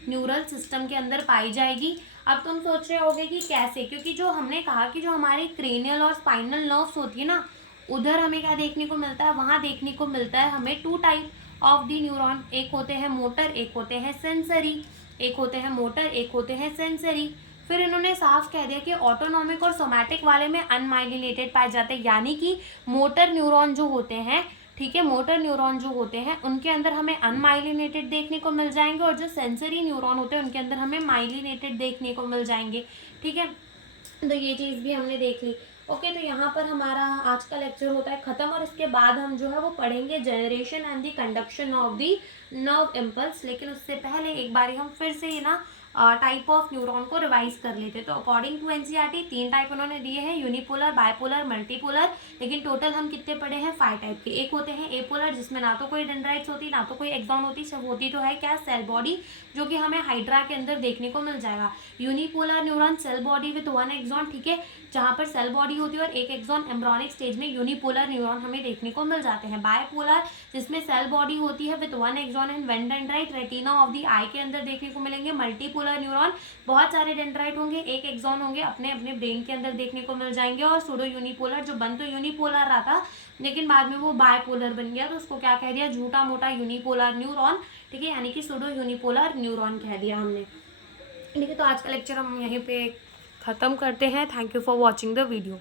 neural system के अंदर पाई जाएगी। अब तुम सोच रहे होगे कि कैसे, क्योंकि जो हमने कहा कि जो हमारे क्रेनियल और स्पाइनल नर्व्स होती है ना, उधर हमें क्या देखने को मिलता है, वहाँ देखने को मिलता है हमें two type of the neuron. एक होते हैं मोटर, एक होते हैं सेंसरी। एक होते हैं मोटर, एक होते हैं सेंसरी। फिर इन्होंने साफ कह दिया कि ऑटोनॉमिक और सोमैटिक वाले में अनमाइलिनेटेड पाए जाते हैं, यानी कि मोटर न्यूरॉन जो होते हैं, ठीक है, मोटर न्यूरॉन जो होते हैं उनके अंदर हमें अनमाइलिनेटेड देखने को मिल जाएंगे, और जो सेंसरी न्यूरॉन होते हैं उनके अंदर हमें माइलिनेटेड देखने को मिल जाएंगे। ठीक है, तो ये चीज़ भी हमने देख ली। ओके, तो यहाँ पर हमारा आज का लेक्चर होता है ख़त्म, और इसके बाद हम जो है वो पढ़ेंगे generation and the conduction of the nerve impulse. लेकिन उससे पहले एक बार हम फिर से ये ना टाइप ऑफ न्यूरॉन को रिवाइज कर लेते। तो अकॉर्डिंग टू एनसीईआरटी 3 टाइप उन्होंने दिए हैं, यूनिपोलर, बायपोलर, मल्टीपोलर। लेकिन टोटल हम कितने पढ़े हैं, 5 टाइप के। एक होते हैं एपोलर, जिसमें ना तो कोई डेंड्राइट्स होती, ना तो कोई एक्सॉन होती, सब होती तो है क्या, सेल बॉडी, जो कि हमें हाइड्रा के अंदर देखने को मिल जाएगा। Unipolar neuron, cell body with 1 axon. ठीक है, जहाँ पर सेल बॉडी होती है और एक एक्सॉन, एम्ब्रॉनिक स्टेज में यूनिपोलर न्यूरॉन हमें देखने को मिल जाते हैं। बायपोलर, जिसमें सेल बॉडी होती है with 1 axon and 1 dendrite, retina of the eye के अंदर देखने को मिलेंगे। मल्टीपोलर यूनिपोलर न्यूरॉन, बहुत सारे डेंड्राइट होंगे, एक एक्सॉन होंगे, अपने अपने ब्रेन के अंदर देखने को मिल जाएंगे। और सूडो यूनिपोलर, जो बन तो यूनिपोलर रहा था लेकिन बाद में वो बायपोलर बन गया, तो उसको क्या कह दिया, झूठा मोटा यूनिपोलर न्यूरॉन, ठीक है, यानी कि सूडो यूनिपोलर न्यूरॉन कह दिया हमने। ठीक है, तो आज का लेक्चर हम यहीं पे ख़त्म करते हैं। Thank you for watching the video.